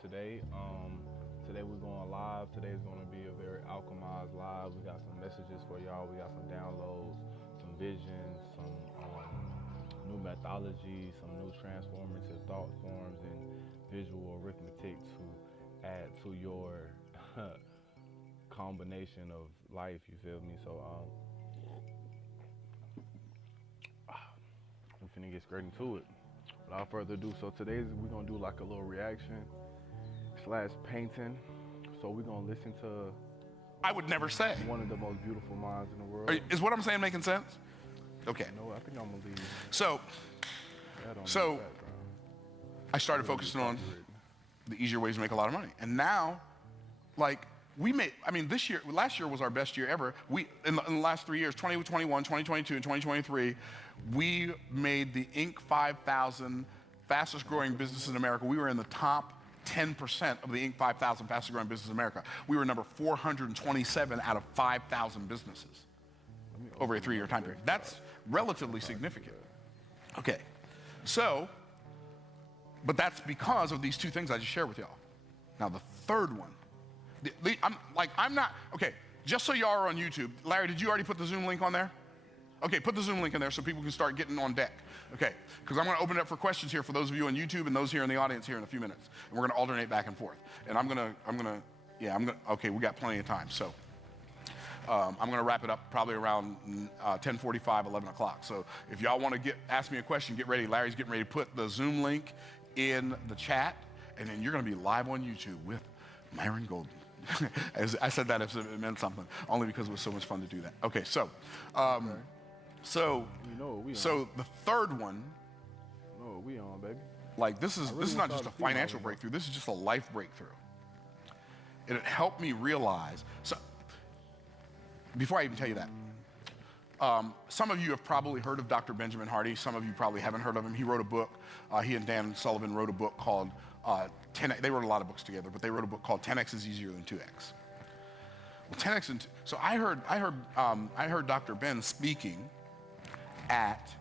today. Today we're going live. Today is going to be a very alchemized live. We got some messages for y'all. We got some downloads, some visions, some new methodology, some new transformative thought forms, and visual arithmetic to add to your combination of life. You feel me? So I'm finna get straight into it. Without further ado, so today we're gonna do like a little reaction / painting. So we're gonna listen to I would never say. one of the most beautiful minds in the world. Is what I'm saying making sense? Okay. You know what? I think I'm gonna leave So that on So- the background. I started focusing on the easier ways to make a lot of money. And now, like, last year was our best year ever. In the last 3 years, 2021, 2022, and 2023, we made the Inc. 5000 fastest growing businesses in America. We were in the top 10% of the Inc. 5000 fastest growing businesses in America. We were number 427 out of 5,000 businesses over a 3-year time period. That's relatively significant. Okay, so, but that's because of these two things I just shared with y'all. Now the third one, okay, just so y'all are on YouTube, Larry, did you already put the Zoom link on there? Okay, put the Zoom link in there so people can start getting on deck. Okay, because I'm gonna open it up for questions here for those of you on YouTube and those here in the audience here in a few minutes. And we're gonna alternate back and forth. And okay, we got plenty of time. So I'm gonna wrap it up probably around 10:45, 11 o'clock. So if y'all wanna ask me a question, get ready. Larry's getting ready to put the Zoom link in the chat, and then you're gonna be live on YouTube with Myron Golden. As I said that as if it meant something, only because it was so much fun to do that. Okay, so the third one, we on, baby. like this is not just a financial breakthrough, this is just a life breakthrough. And it helped me realize, so before I even tell you that, some of you have probably heard of Dr. Benjamin Hardy. Some of you probably haven't heard of him. He wrote a book, he and Dan Sullivan wrote a book called 10X. They wrote a lot of books together, but they wrote a book called 10X is easier than 2X. Well, 10X and so I heard Dr. Ben speaking at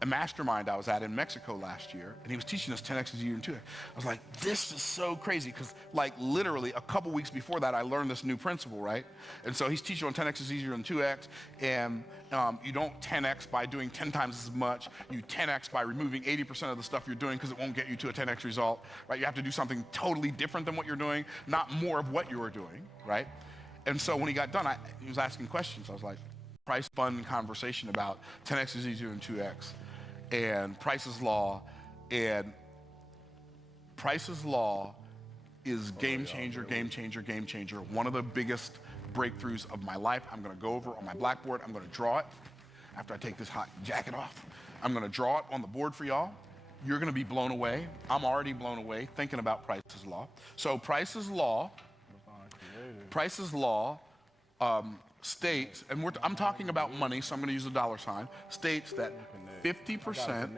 a mastermind I was at in Mexico last year, and he was teaching us 10X is easier than 2X. I was like, this is so crazy, because like literally a couple weeks before that, I learned this new principle, right? And so he's teaching on 10X is easier than 2X, and you don't 10X by doing 10 times as much. You 10X by removing 80% of the stuff you're doing, because it won't get you to a 10X result, right? You have to do something totally different than what you're doing, not more of what you were doing, right? And so when he got done, he was asking questions. I was like, price fun conversation about 10X is easier than 2X. And Price's Law, and Price's Law is game changer, game changer, game changer. One of the biggest breakthroughs of my life. I'm gonna go over on my blackboard, I'm gonna draw it. After I take this hot jacket off, I'm gonna draw it on the board for y'all. You're gonna be blown away. I'm already blown away thinking about Price's Law. So Price's Law states, and I'm talking about money, so I'm going to use a dollar sign, states that 50%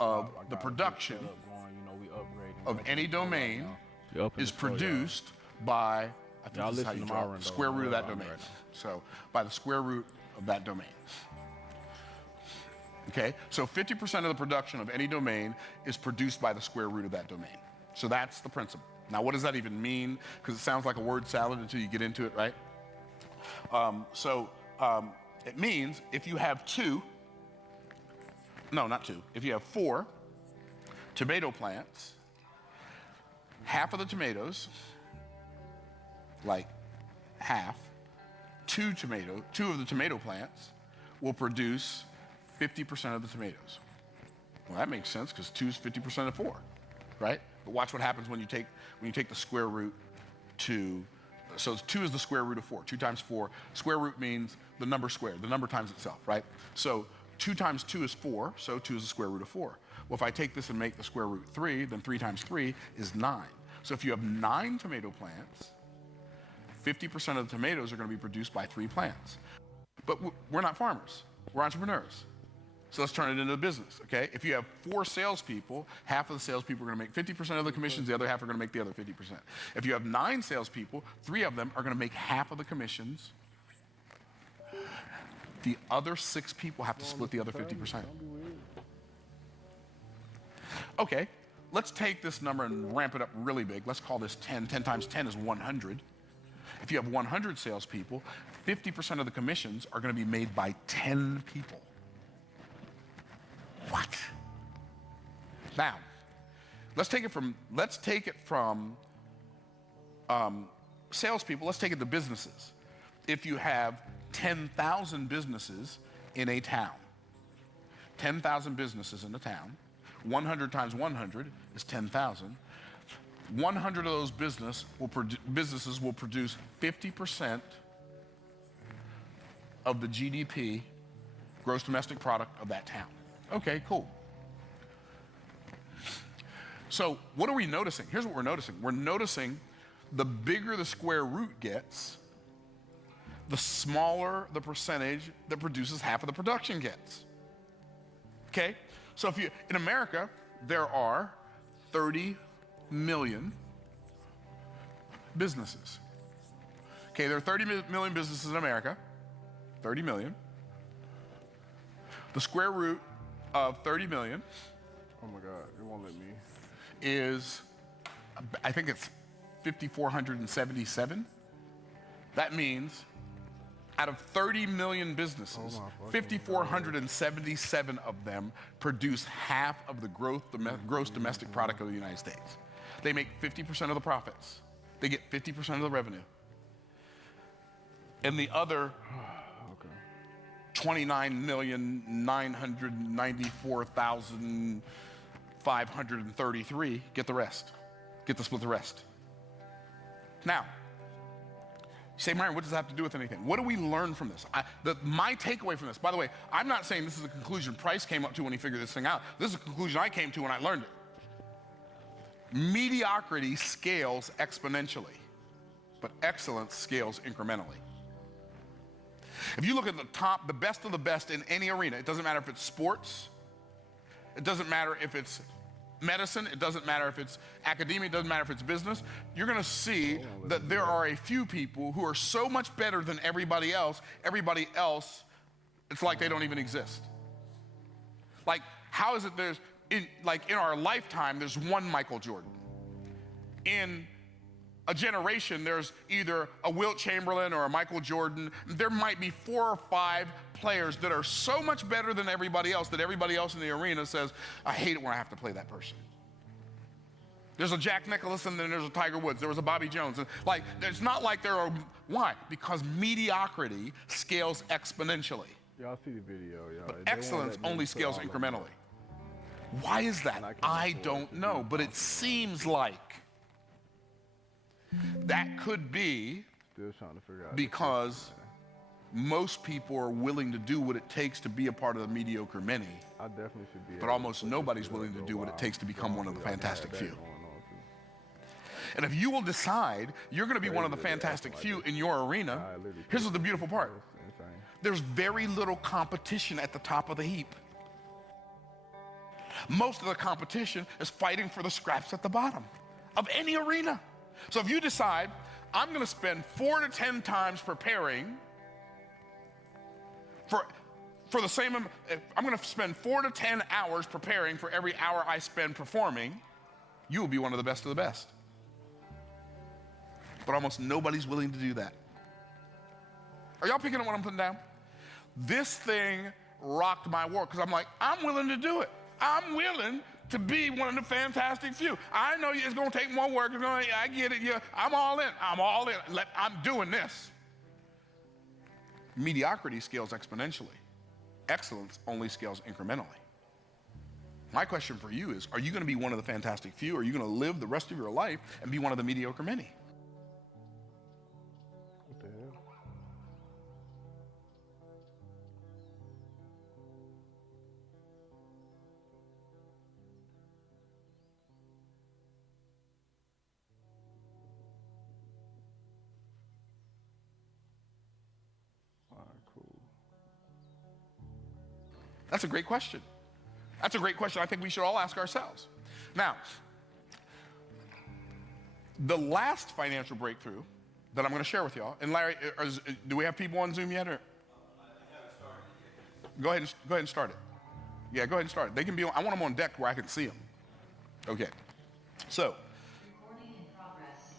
of the production of any domain is produced by, I think this is how you draw it, square root of that domain. So by the square root of that domain. Okay, so 50% of the production of any domain is produced by the square root of that domain. So that's the principle. Now, what does that even mean? Because it sounds like a word salad until you get into it, right? It means if you have if you have 4 tomato plants, half of the tomatoes, like half, 2 of the tomato plants will produce 50% of the tomatoes. Well, that makes sense, because 2 is 50% of 4, right? But watch what happens when you take the square root to, so 2 is the square root of 4, 2 times 4. Square root means the number squared, the number times itself, right? So 2 times 2 is 4, so 2 is the square root of 4. Well, if I take this and make the square root 3, then 3 times 3 is 9. So if you have 9 tomato plants, 50% of the tomatoes are going to be produced by 3 plants. But we're not farmers, we're entrepreneurs. So let's turn it into a business, okay? If you have 4 salespeople, half of the salespeople are gonna make 50% of the commissions, the other half are gonna make the other 50%. If you have 9 salespeople, 3 of them are gonna make half of the commissions. The other 6 people have to split the other 50%. Okay, let's take this number and ramp it up really big. Let's call this 10. 10 times 10 is 100. If you have 100 salespeople, 50% of the commissions are going to be made by 10 people. What? Now, let's take it from salespeople. Let's take it to businesses. If you have 10,000 businesses in a town, 10,000 businesses in a town, 100 times 100 is 10,000. 100 of those businesses will produce 50% of the GDP, gross domestic product, of that town. Okay, cool. So what are we noticing? Here's what we're noticing. We're noticing the bigger the square root gets, the smaller the percentage that produces half of the production gets. Okay? So if you, in America, there are 30 million businesses. Okay, there are 30 million businesses in America. 30 million. The square root of 30 million. Oh my God, it won't let me. Is, I think it's 5,477. That means out of 30 million businesses, 5,477 of them produce half of the gross domestic product of the United States. They make 50% of the profits. They get 50% of the revenue. And the other 29,994,533 get the rest, get to split the rest. Now, you say, Myron, what does that have to do with anything? What do we learn from this? My takeaway from this, by the way, I'm not saying this is a conclusion Price came up to when he figured this thing out. This is a conclusion I came to when I learned it. Mediocrity scales exponentially, but excellence scales incrementally. If you look at the top, the best of the best in any arena, it doesn't matter if it's sports, it doesn't matter if it's medicine, it doesn't matter if it's academia, it doesn't matter if it's business, you're gonna see that there are a few people who are so much better than everybody else, it's like they don't even exist. Like, how is it in our lifetime, there's one Michael Jordan. In a generation, there's either a Wilt Chamberlain or a Michael Jordan. There might be 4 or 5 players that are so much better than everybody else that everybody else in the arena says, I hate it when I have to play that person. There's a Jack Nicklaus and then there's a Tiger Woods. There was a Bobby Jones. And like, it's not like there are, why? Because mediocrity scales exponentially. Y'all see the video, y'all. But excellence only scales incrementally. Why is that? I don't know, but it seems like that could be Still trying to figure out because most people are willing to do what it takes to be a part of the mediocre many, I definitely should be. but almost nobody's willing to do what it takes to become one of the fantastic few. And if you will decide you're going to be one of the fantastic few in your arena, here's the beautiful part. There's very little competition at the top of the heap. Most of the competition is fighting for the scraps at the bottom of any arena. So if you decide, I'm going to spend 4 to 10 times preparing for the same, I'm going to spend 4 to 10 hours preparing for every hour I spend performing, you will be one of the best of the best. But almost nobody's willing to do that. Are y'all picking up what I'm putting down? This thing rocked my world because I'm like, I'm willing to do it. I'm willing to be one of the fantastic few. I know it's going to take more work. I get it. Yeah, I'm all in. I'm all in. I'm doing this. Mediocrity scales exponentially. Excellence only scales incrementally. My question for you is, are you going to be one of the fantastic few, or are you going to live the rest of your life and be one of the mediocre many? What the hell? That's a great question. That's a great question I think we should all ask ourselves. Now, the last financial breakthrough that I'm going to share with y'all, and Larry, do we have people on Zoom yet? Or? Go ahead and start it. Yeah, go ahead and start it. They can be on, I want them on deck where I can see them. Okay. So,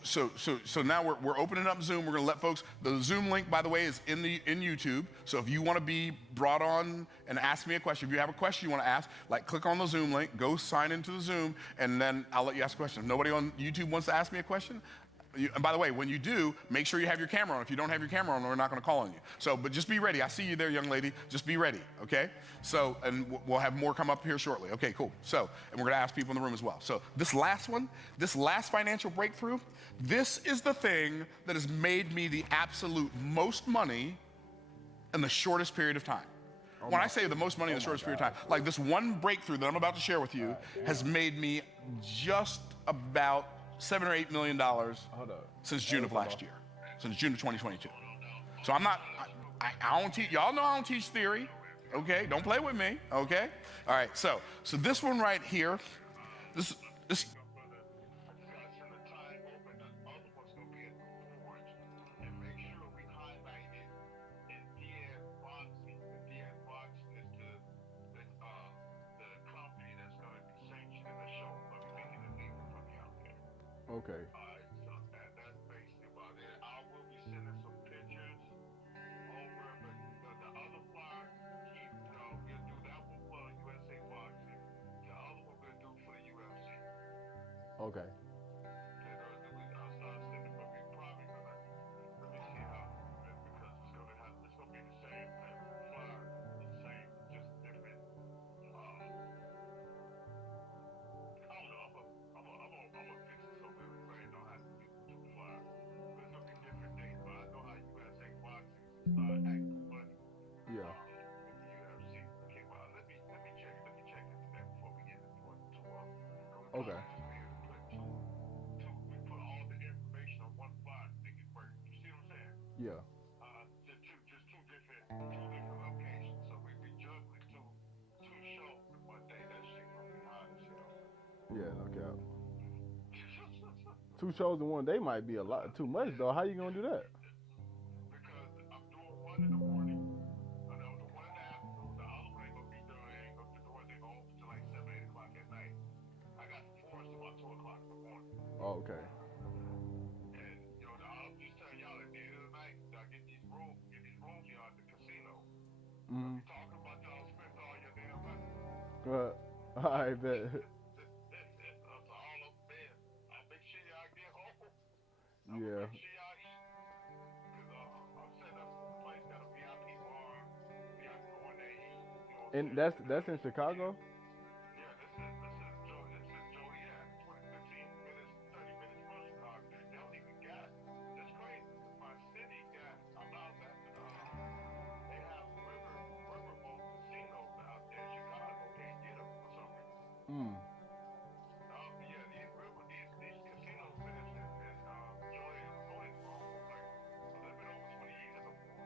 so now we're opening up Zoom. We're going to let folks. The Zoom link, by the way, is in YouTube. So if you want to be brought on and ask me a question, if you have a question you want to ask, like click on the Zoom link, go sign into the Zoom, and then I'll let you ask a question. If nobody on YouTube wants to ask me a question, and by the way, when you do, make sure you have your camera on. If you don't have your camera on, we're not going to call on you. So, but just be ready. I see you there, young lady. Just be ready, okay? So, and we'll have more come up here shortly. Okay, cool. So, and we're going to ask people in the room as well. So, this last one, this last financial breakthrough, this is the thing that has made me the absolute most money in the shortest period of time. When I say the most money in the shortest period of time, like this one breakthrough that I'm about to share with you has made me just about $7 or $8 million since June of last year, since June of 2022. So I'm not, I don't teach, y'all know I don't teach theory, okay? Don't play with me, okay? All right, so this one right here, this. Okay. So that's basically about it. I will be sending some pictures over, but the other flyer, we'll do that one for USA Boxing. The other one we'll do for the UFC. Okay. I'll start sending, but we probably gonna let me see how, because it's gonna be the same type of flyer, the same, just different. I don't know. I'm gonna fix it so everybody don't have to get too far. But it's gonna be different dates. But I know how USA Boxing start acting funny. Yeah. With the UFC. Okay, well let me check it. Let me check it today before we get into it too long. Okay. We put all the information on one flyer to make it work. You see what I'm saying? Yeah. Just two different locations. So we juggling two shows in one day. That shit gonna be hard as hell. Yeah, no cap. 2 shows in one day might be a lot too much though. How you gonna do that? Because I'm doing one in the morning, the one in the afternoon, the other one ain't gonna be done. Ain't gonna be the ones that go open till like 7, 8 o'clock at night. I got four till about 2 o'clock in the morning. Oh, okay. And I'm just telling y'all at the end of the night, I get these rooms here at the casino. Mm-hmm. Talking about y'all spent all your damn money. I bet. Yeah. Make sure y'all eat. Because I'm setting up the place, got a VIP bar. Y'all can go in there and eat. And that's in Chicago? Yeah, this is Joliet, 15 minutes, 30 minutes from Chicago. They don't even got, that's crazy. My city got, allowed that, they have riverboat casinos out there in Chicago. Can't get them for some reason. Yeah, these casinos been in Joliet, Illinois for almost like a little bit over 20 years or more.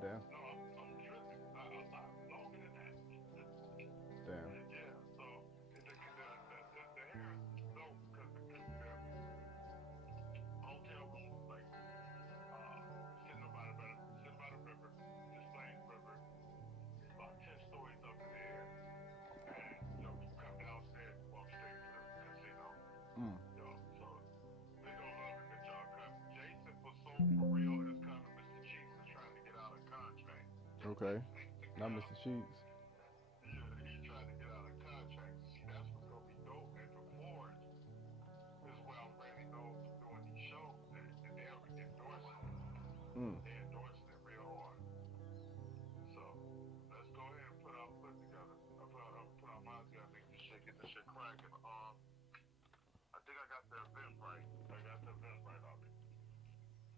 Damn. No, I'm tripping. I'm not longer than that. Damn. Yeah, so the Harris is dope because the hotel room is like sitting by the river, just playing the river. It's about 10 stories up in the air. And you come downstairs and walk straight to the casino. So they gonna love it that y'all come. Jason for Soul for Real is coming. Mr. Cheeks is trying to get out of contract. Okay. Not Mr. Cheeks. Yeah, he's trying to get out of contract. See, that's what's gonna be dope. And the Forge is where I'm really known for doing these shows. And they're endorsing it. They're endorsing it real hard. So let's go ahead and put our foot together. Put our minds together, make this shit, get this shit cracking. I think I got the event right. Already.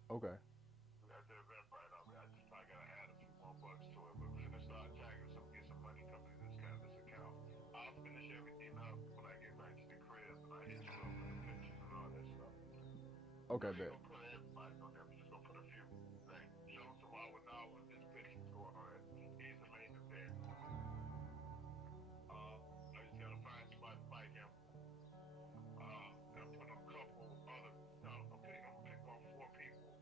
Okay. I got the event right already. I just probably gotta add a few more bucks to it. But we're gonna start tagging get some money coming in this account. I'll finish everything up when I get back to the crib and I hit you up with the pictures and all that stuff. Okay, bet. We're gonna put everybody on there. We're just gonna put a few. Like show tomorrow with now with this pictures going on. He's the main event. I just gotta find somebody to fight him. I'm putting a couple other. I'm pick on 4 people.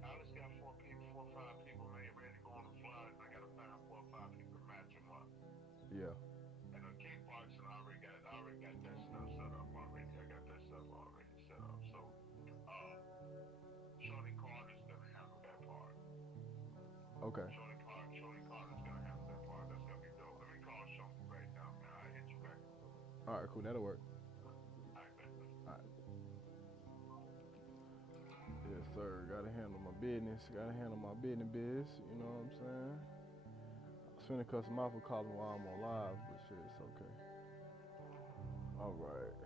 Alex got 4 people, 4 or 5 people, man, ready to go on the fly. I gotta find 4 or 5 people to match him up. Yeah. And kickboxing, I already got that stuff. Okay. Shorty Carter's gonna handle that part. That's gonna be dope. Let me call Shorty right now, man. I'll hit you back. All right, cool. That'll work. All right, man. All right. Yes, sir. Gotta handle my business. Gotta handle my biz. You know what I'm saying? I was finna cuss him out for calling while I'm on live, but shit, it's okay. All right.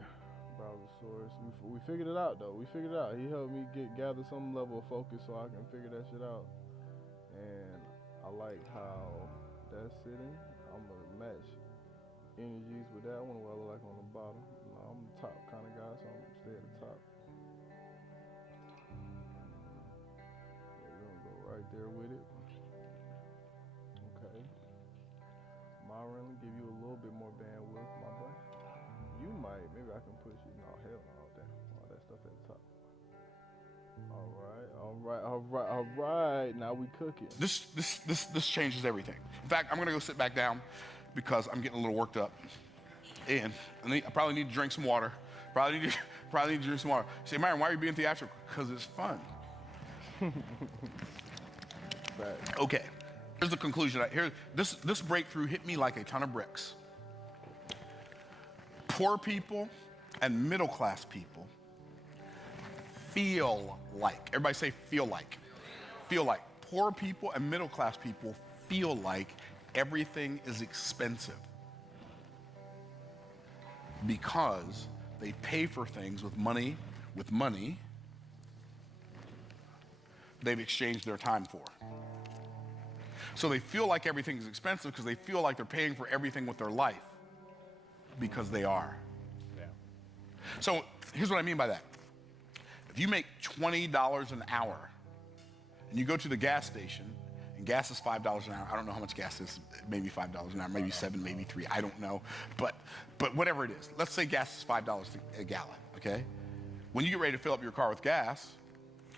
Browser source. We figured it out, though. We figured it out. He helped me gather some level of focus so I can figure that shit out. And I like how that's sitting. I'm gonna match energies with that. I wonder what I look like on the bottom. No, I'm the top kind of guy, so I'm gonna stay at the top. Yeah, we're gonna go right there with it. Okay. Myron, give you a little bit more bandwidth, my boy. You might, maybe I can push you. No, hell no, all that stuff at the top. All right. Now we cooking. This changes everything. In fact, I'm gonna go sit back down because I'm getting a little worked up, and I probably need to drink some water. Probably need to drink some water. You say, Myron, why are you being theatrical? Because it's fun. Right. Okay. Here's the conclusion. This breakthrough hit me like a ton of bricks. Poor people and middle class people feel like, everybody say feel like. Feel like. Poor people and middle class people feel like everything is expensive because they pay for things with money they've exchanged their time for. So they feel like everything is expensive because they feel like they're paying for everything with their life because they are. Yeah. So here's what I mean by that. If you make $20 an hour and you go to the gas station and gas is $5 an hour, I don't know how much gas is, maybe $5 an hour, maybe $7, maybe $3, I don't know. But whatever it is, let's say gas is $5 a gallon, okay? When you get ready to fill up your car with gas,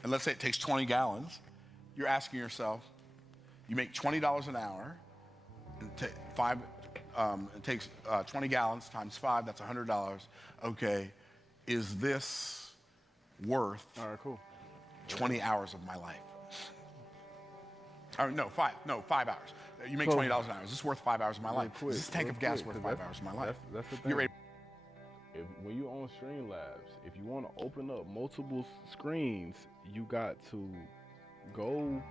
and let's say it takes 20 gallons, you're asking yourself, you make $20 an hour, and it takes 20 gallons times 5, that's $100. Okay, is this worth All right, cool. 20 hours of my life? Or no, 5 hours. You make $20 an hour. Is this worth 5 hours of my life? Is this tank of gas worth 5 hours of my life? That's the thing. Get ready. When you on Streamlabs, if you want to open up multiple screens, you got to go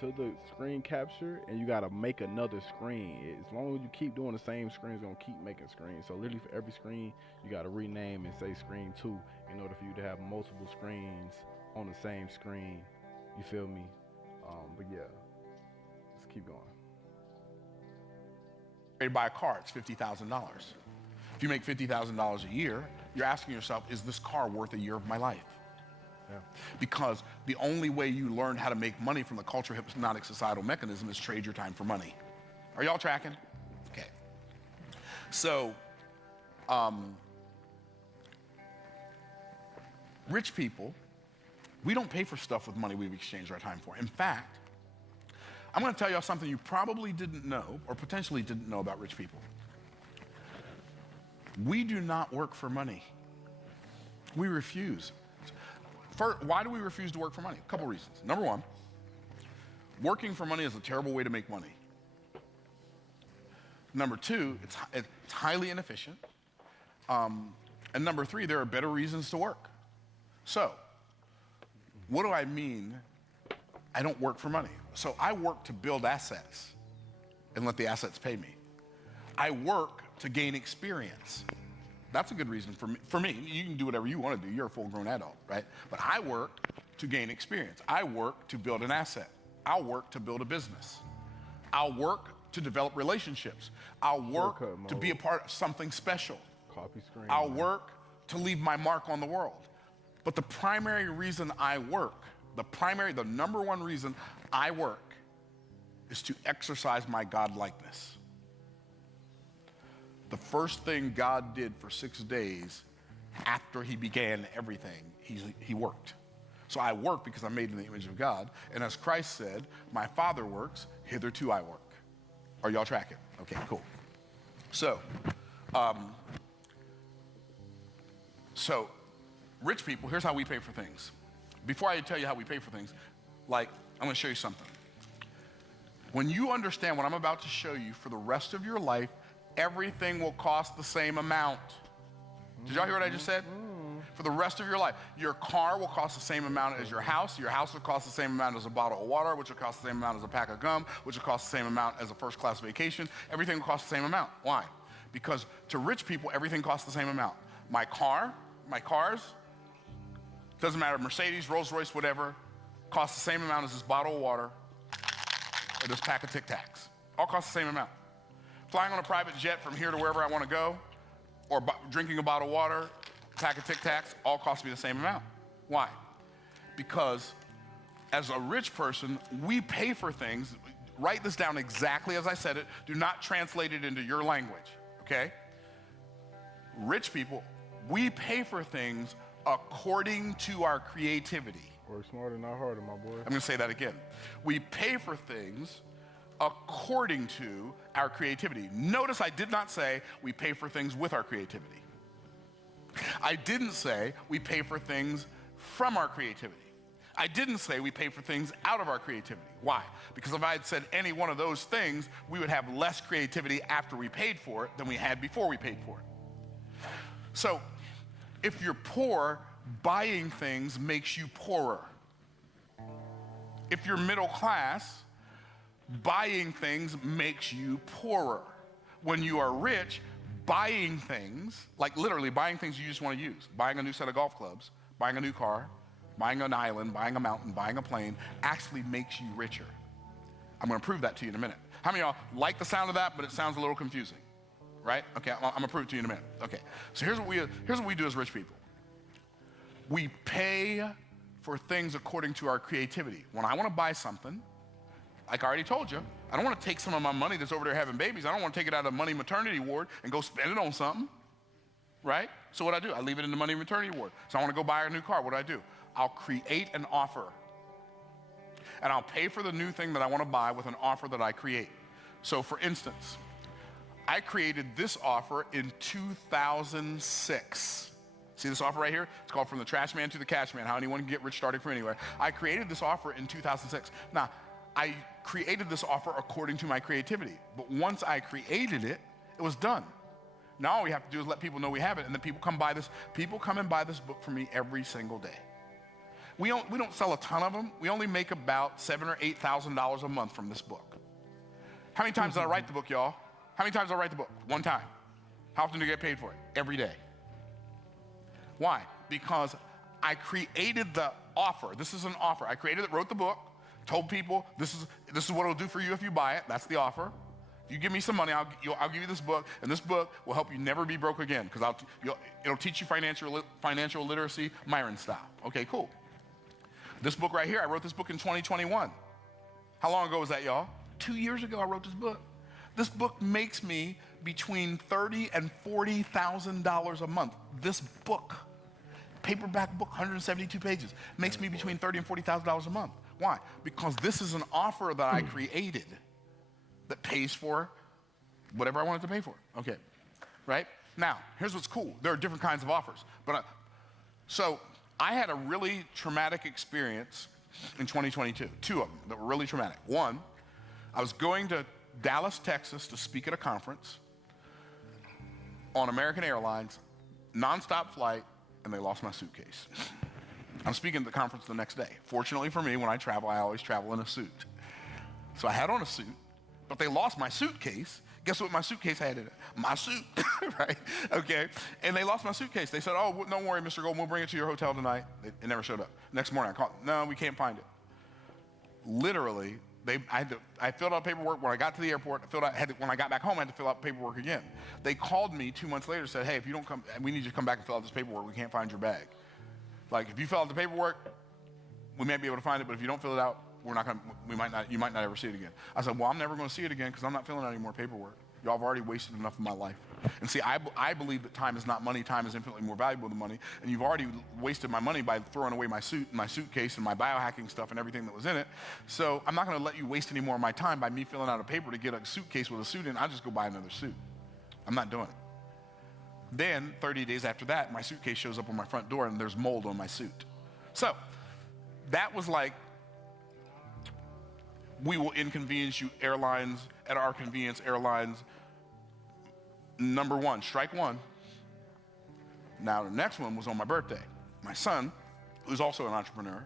to the screen capture and you got to make another screen. As long as you keep doing the same screen, it's going to keep making screens. So literally for every screen, you got to rename and say screen 2 in order for you to have multiple screens on the same screen. You feel me? But yeah, let's keep going. Ready to buy a car, it's $50,000. If you make $50,000 a year, you're asking yourself, is this car worth a year of my life? Yeah. Because the only way you learn how to make money from the culture hypnotic societal mechanism is trade your time for money. Are y'all tracking? Okay. So, rich people, we don't pay for stuff with money we've exchanged our time for. In fact, I'm going to tell y'all something you probably didn't know or potentially didn't know about rich people. We do not work for money. We refuse. Why do we refuse to work for money? A couple reasons. Number one, working for money is a terrible way to make money. Number two, it's highly inefficient. And number three, there are better reasons to work. So, what do I mean I don't work for money? So I work to build assets and let the assets pay me. I work to gain experience. That's a good reason for me. You can do whatever you want to do. You're a full-grown adult, right? But I work to gain experience. I work to build an asset. I'll work to build a business. I'll work to develop relationships. I'll work to be a part of something special. Copy screen. I'll work to leave my mark on the world. But the primary reason I work, the number one reason I work is to exercise my God-likeness. The first thing God did for 6 days after he began everything, he worked. So I work because I'm made in the image of God. And as Christ said, my Father works, hitherto I work. Are y'all tracking? Okay, cool. So rich people, here's how we pay for things. Before I tell you how we pay for things, I'm gonna show you something. When you understand what I'm about to show you, for the rest of your life, everything will cost the same amount. Did y'all hear what I just said? For the rest of your life. Your car will cost the same amount as your house. Your house will cost the same amount as a bottle of water, which will cost the same amount as a pack of gum, which will cost the same amount as a first-class vacation. Everything will cost the same amount. Why? Because to rich people, everything costs the same amount. My cars, doesn't matter, Mercedes, Rolls Royce, whatever, costs the same amount as this bottle of water or this pack of Tic Tacs. All cost the same amount. Flying on a private jet from here to wherever I want to go, or drinking a bottle of water, pack of Tic Tacs, all cost me the same amount. Why? Because as a rich person, we pay for things. Write this down exactly as I said it. Do not translate it into your language, okay? Rich people, we pay for things according to our creativity. Work smarter, not harder, my boy. I'm gonna say that again. We pay for things according to our creativity. Notice I did not say we pay for things with our creativity. I didn't say we pay for things from our creativity. I didn't say we pay for things out of our creativity. Why? Because if I had said any one of those things, we would have less creativity after we paid for it than we had before we paid for it. So if you're poor, buying things makes you poorer. If you're middle class, buying things makes you poorer. When you are rich, buying things, like literally buying things you just want to use, buying a new set of golf clubs, buying a new car, buying an island, buying a mountain, buying a plane, actually makes you richer. I'm going to prove that to you in a minute. How many of y'all like the sound of that, but it sounds a little confusing, right? Okay, I'm going to prove it to you in a minute. Okay, so here's what we do as rich people. We pay for things according to our creativity. When I want to buy something, like I already told you, I don't want to take some of my money that's over there having babies. I don't want to take it out of the money maternity ward and go spend it on something, right? So what I leave it in the money maternity ward. So I want to go buy a new car. What do? I'll create an offer. And I'll pay for the new thing that I want to buy with an offer that I create. So for instance, I created this offer in 2006. See this offer right here? It's called From the Trash Man to the Cash Man, how anyone can get rich starting from anywhere. I created this offer in 2006. Now, I created this offer according to my creativity. But once I created it, it was done. Now all we have to do is let people know we have it, and then people come buy this. People come and buy this book from me every single day. We don't sell a ton of them. We only make about $7,000 or $8,000 a month from this book. How many times did I write the book, y'all? How many times did I write the book? One time. How often do you get paid for it? Every day. Why? Because I created the offer. This is an offer. I created it, wrote the book, told people this is what it'll do for you if you buy it. That's the offer. If you give me some money, I'll give you this book, and this book will help you never be broke again, because it'll teach you financial literacy, Myron style. Okay, cool. This book right here, I wrote this book in 2021. How long ago was that, y'all? 2 years ago I wrote this book. This book makes me between $30,000 and $40,000 a month. This book, paperback book, 172 pages, makes me between $30,000 and $40,000 a month. Why? Because this is an offer that I created that pays for whatever I wanted to pay for. Okay, right? Now, here's what's cool. There are different kinds of offers. So I had a really traumatic experience in 2022, 2 of them that were really traumatic. One, I was going to Dallas, Texas to speak at a conference on American Airlines, nonstop flight, and they lost my suitcase. I'm speaking at the conference the next day. Fortunately for me, when I travel, I always travel in a suit. So I had on a suit, but they lost my suitcase. Guess what my suitcase had in it? My suit, right? Okay, and they lost my suitcase. They said, oh, don't worry, Mr. Golden, we'll bring it to your hotel tonight. It never showed up. Next morning, I called, no, we can't find it. Literally, I filled out paperwork when I got to the airport. When I got back home, I had to fill out paperwork again. They called me 2 months later and said, hey, if you don't come, we need you to come back and fill out this paperwork. We can't find your bag. Like, if you fill out the paperwork, we may be able to find it, but if you don't fill it out, you might not ever see it again. I said, well, I'm never going to see it again because I'm not filling out any more paperwork. Y'all have already wasted enough of my life. And see, I believe that time is not money. Time is infinitely more valuable than money. And you've already wasted my money by throwing away my suit and my suitcase and my biohacking stuff and everything that was in it. So I'm not going to let you waste any more of my time by me filling out a paper to get a suitcase with a suit in. I'll just go buy another suit. I'm not doing it. Then 30 days after that, my suitcase shows up on my front door and there's mold on my suit. So that was like we will inconvenience you airlines at our convenience airlines. Number one, strike one. Now the next one was on my birthday. My son, who's also an entrepreneur,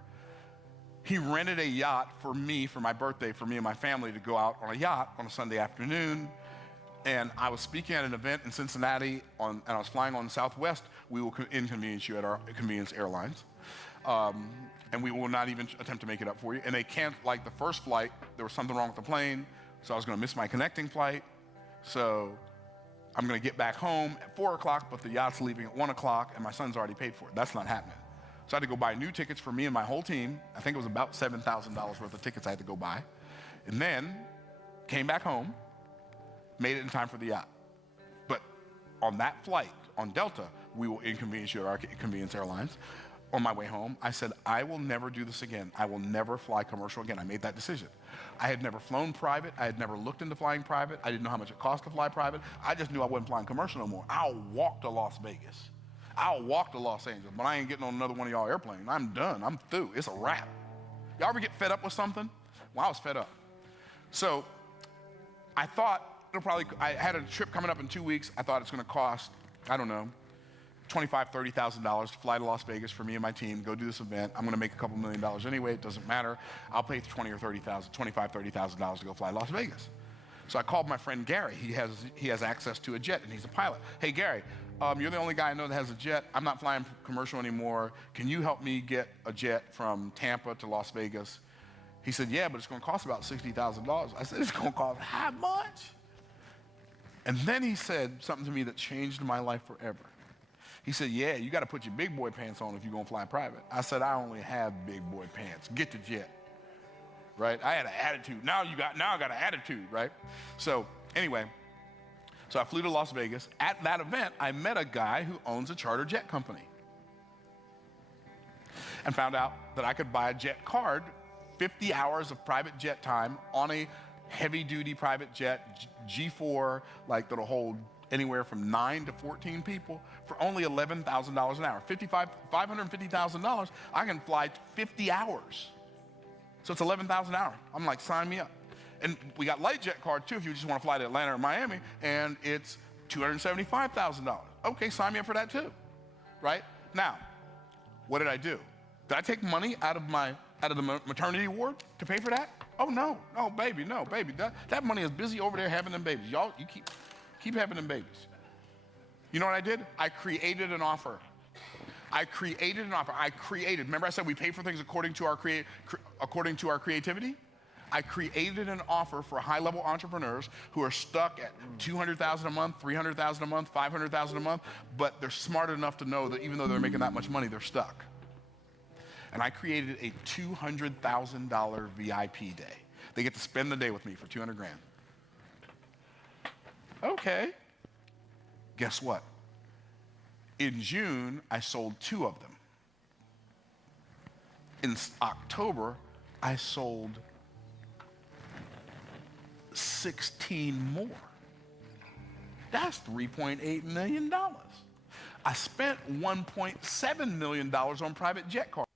he rented a yacht for me for my birthday, for me and my family to go out on a yacht on a Sunday afternoon. And I was speaking at an event in Cincinnati, and I was flying on Southwest. We will inconvenience you at our convenience airlines. And we will not even attempt to make it up for you. And they can't, like the first flight, there was something wrong with the plane, so I was gonna miss my connecting flight. So I'm gonna get back home at 4 o'clock, but the yacht's leaving at 1 o'clock, and my son's already paid for it. That's not happening. So I had to go buy new tickets for me and my whole team. I think it was about $7,000 worth of tickets I had to go buy. And then came back home, made it in time for the yacht. But on that flight, on Delta, we will inconvenience you at our convenience airlines. On my way home, I said, I will never do this again. I will never fly commercial again. I made that decision. I had never flown private. I had never looked into flying private. I didn't know how much it cost to fly private. I just knew I wasn't flying commercial no more. I'll walk to Las Vegas. I'll walk to Los Angeles, but I ain't getting on another one of y'all airplanes. I'm done. I'm through. It's a wrap. Y'all ever get fed up with something? Well, I was fed up. So I thought I had a trip coming up in 2 weeks. I thought it's going to cost, I don't know, $25,000, $30,000 to fly to Las Vegas for me and my team, go do this event. I'm going to make a couple $1 million anyway. It doesn't matter. I'll pay $25,000, $30,000 to go fly to Las Vegas. So I called my friend Gary. He has access to a jet, and he's a pilot. Hey, Gary, you're the only guy I know that has a jet. I'm not flying commercial anymore. Can you help me get a jet from Tampa to Las Vegas? He said, yeah, but it's going to cost about $60,000. I said, it's going to cost how much? And then he said something to me that changed my life forever. He said, yeah, you got to put your big boy pants on if you're going to fly private. I said, I only have big boy pants. Get the jet, right? I had an attitude. Now I got an attitude, right? So anyway, so I flew to Las Vegas. At that event, I met a guy who owns a charter jet company and found out that I could buy a jet card, 50 hours of private jet time on a heavy-duty private jet, G4, like that'll hold anywhere from 9 to 14 people for only $11,000 an hour. $550,000, I can fly 50 hours. So it's $11,000 an hour. I'm like, sign me up. And we got light jet card too if you just want to fly to Atlanta or Miami, and it's $275,000. Okay, sign me up for that too, right? Now, what did I do? Did I take money out of the maternity ward to pay for that? Oh no, baby. That money is busy over there having them babies. Y'all, you keep having them babies. You know what I did? I created an offer. Remember I said we pay for things according to our creativity? I created an offer for high-level entrepreneurs who are stuck at $200,000 a month, $300,000 a month, $500,000 a month, but they're smart enough to know that even though they're making that much money, they're stuck. And I created a $200,000 VIP day. They get to spend the day with me for 200 grand. Okay. Guess what? In June, I sold 2 of them. In October, I sold 16 more. That's $3.8 million. I spent $1.7 million on private jet cars.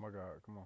Oh my God, come on.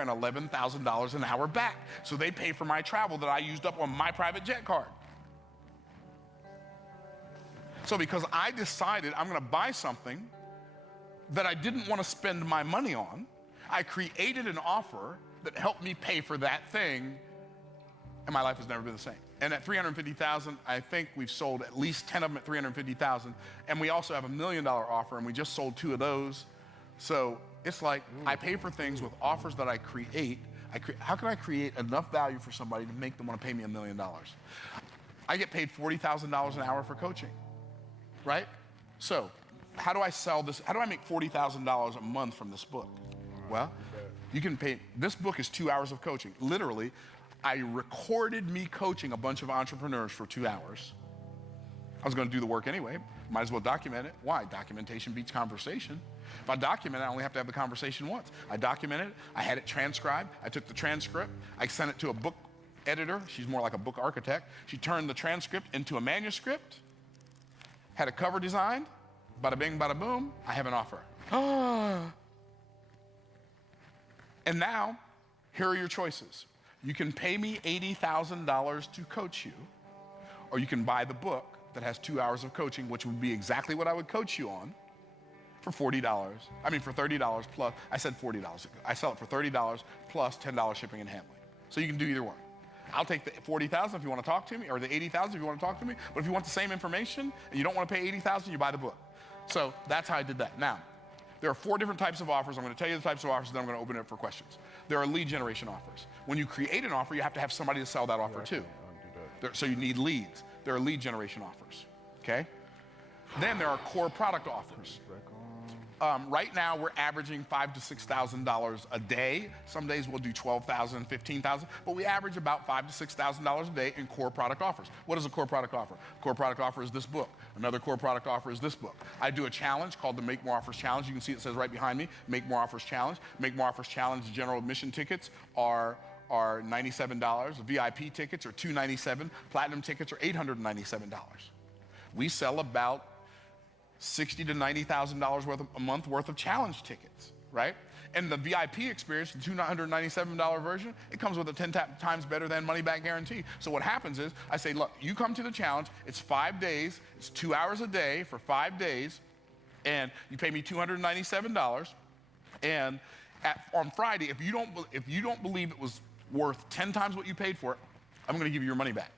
and $11,000 an hour back. So they pay for my travel that I used up on my private jet card. So because I decided I'm going to buy something that I didn't want to spend my money on, I created an offer that helped me pay for that thing, and my life has never been the same. And at $350,000, I think we've sold at least 10 of them at $350,000, and we also have $1 million offer, and we just sold 2 of those. So it's like I pay for things with offers that I create. How can I create enough value for somebody to make them want to pay me $1 million? I get paid $40,000 an hour for coaching, right? So how do I sell this? How do I make $40,000 a month from this book? Well, you can pay, this book is 2 hours of coaching. Literally, I recorded me coaching a bunch of entrepreneurs for 2 hours. I was going to do the work anyway. Might as well document it. Why? Documentation beats conversation. If I document it, I only have to have the conversation once. I documented it. I had it transcribed. I took the transcript. I sent it to a book editor. She's more like a book architect. She turned the transcript into a manuscript. Had a cover designed. Bada bing, bada boom. I have an offer. And now, here are your choices. You can pay me $80,000 to coach you, or you can buy the book that has 2 hours of coaching, which would be exactly what I would coach you on, for $40. I mean, for $30 plus, I said $40. I sell it for $30 plus $10 shipping and handling. So you can do either one. I'll take the $40,000 if you want to talk to me, or the $80,000 if you want to talk to me. But if you want the same information and you don't want to pay $80,000, you buy the book. So that's how I did that. Now, there are 4 different types of offers. I'm going to tell you the types of offers, then I'm going to open it up for questions. There are lead generation offers. When you create an offer, you have to have somebody to sell that offer to. So you need leads. There are lead generation offers, okay? Then there are core product offers. Right now, we're averaging $5,000 to $6,000 a day. Some days we'll do $12,000, $15,000, but we average about $5,000 to $6,000 a day in core product offers. What is a core product offer? Core product offer is this book. Another core product offer is this book. I do a challenge called the Make More Offers Challenge. You can see it says right behind me, Make More Offers Challenge. Make More Offers Challenge general admission tickets are $97. VIP tickets are $297. Platinum tickets are $897. We sell about $60,000 to $90,000 worth a month worth of challenge tickets, right? And the VIP experience, the $297 version, it comes with a 10 times better than money back guarantee. So what happens is I say, look, you come to the challenge, it's 5 days, it's 2 hours a day for 5 days, and you pay me $297. And on Friday, if you don't believe it was worth 10 times what you paid for it, I'm going to give you your money back.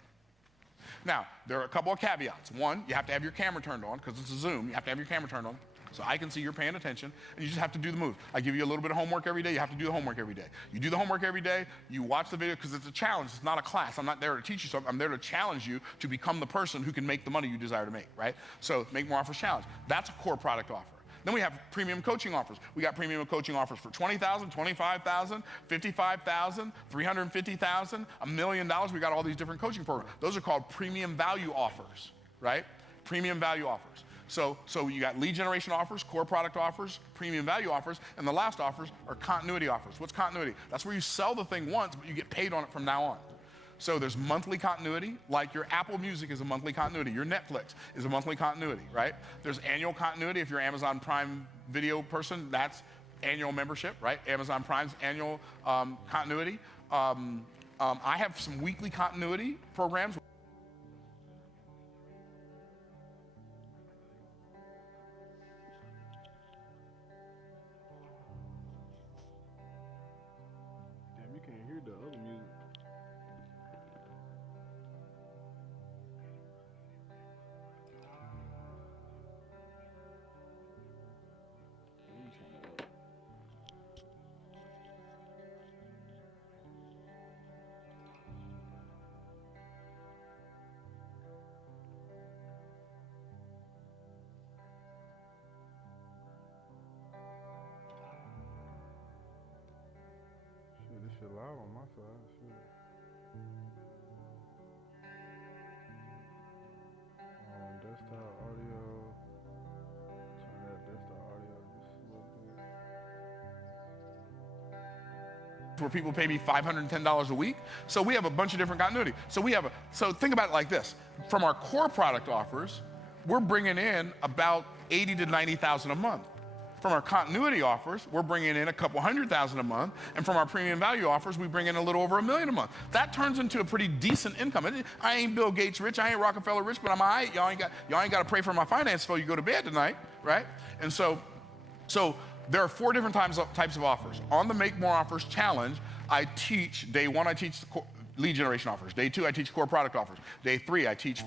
Now, there are a couple of caveats. One, you have to have your camera turned on, because it's a Zoom. You have to have your camera turned on so I can see you're paying attention, and you just have to do the move. I give you a little bit of homework every day. You have to do the homework every day. You do the homework every day. You watch the video, because it's a challenge. It's not a class. I'm not there to teach you something. I'm there to challenge you to become the person who can make the money you desire to make, right? So Make More Offers Challenge. That's a core product offer. Then we have premium coaching offers. We got premium coaching offers for $20,000, $25,000, $55,000, $350,000, $1 million. We got all these different coaching programs. Those are called premium value offers, right? Premium value offers. So you got lead generation offers, core product offers, premium value offers, and the last offers are continuity offers. What's continuity? That's where you sell the thing once, but you get paid on it from now on. So there's monthly continuity, like your Apple Music is a monthly continuity. Your Netflix is a monthly continuity, right? There's annual continuity. If you're an Amazon Prime Video person, that's annual membership, right? Amazon Prime's annual continuity. I have some weekly continuity programs. Damn, you can't hear the other music. Shit, this shit loud on my side. Shit. Desktop audio. Turn that desktop audio just a little bit. Where people pay me $510 a week. So we have a bunch of different continuity. So think about it like this. From our core product offers, we're bringing in about $80,000 to $90,000 a month. From our continuity offers, we're bringing in a couple $100,000 a month, and from our premium value offers, we bring in a little over $1 million a month. That turns into a pretty decent income. I ain't Bill Gates rich, I ain't Rockefeller rich, but I'm all right. Y'all ain't got to pray for my finances before you go to bed tonight, right? And so there are 4 different types of offers. On the Make More Offers Challenge, I teach, day 1, I teach the lead generation offers. Day 2, I teach core product offers. Day 3, I teach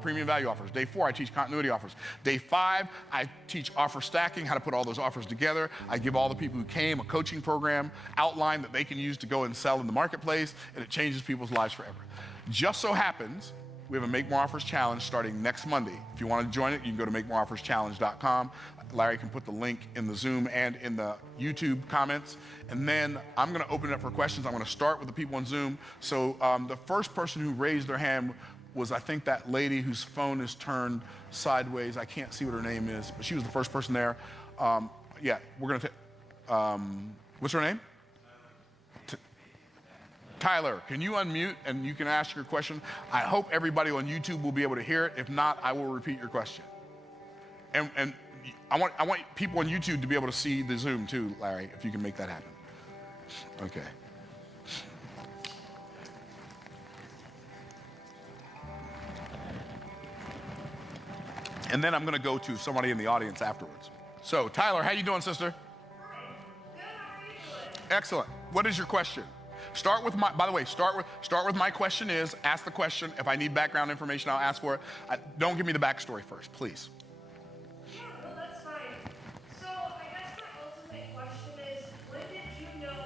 premium value offers. Day 4, I teach continuity offers. Day 5, I teach offer stacking, how to put all those offers together. I give all the people who came a coaching program outline that they can use to go and sell in the marketplace, and it changes people's lives forever. Just so happens, we have a Make More Offers Challenge starting next Monday. If you want to join it, you can go to makemoreofferschallenge.com. Larry can put the link in the Zoom and in the YouTube comments. And then I'm going to open it up for questions. I'm going to start with the people on Zoom. So the first person who raised their hand was, I think, that lady whose phone is turned sideways. I can't see what her name is, but she was the first person there. Yeah, we're going to what's her name? Tyler, can you unmute and you can ask your question? I hope everybody on YouTube will be able to hear it. If not, I will repeat your question. And I want people on YouTube to be able to see the Zoom too, Larry, if you can make that happen. Okay. And then I'm going to go to somebody in the audience afterwards. So, Tyler, how you doing, sister? Good, how are you doing? Excellent. What is your question? Start with my, by the way, start with my question is, ask the question. If I need background information, I'll ask for it. Don't give me the backstory first, please. Yeah, no, that's fine. So I guess my ultimate question is, when did you know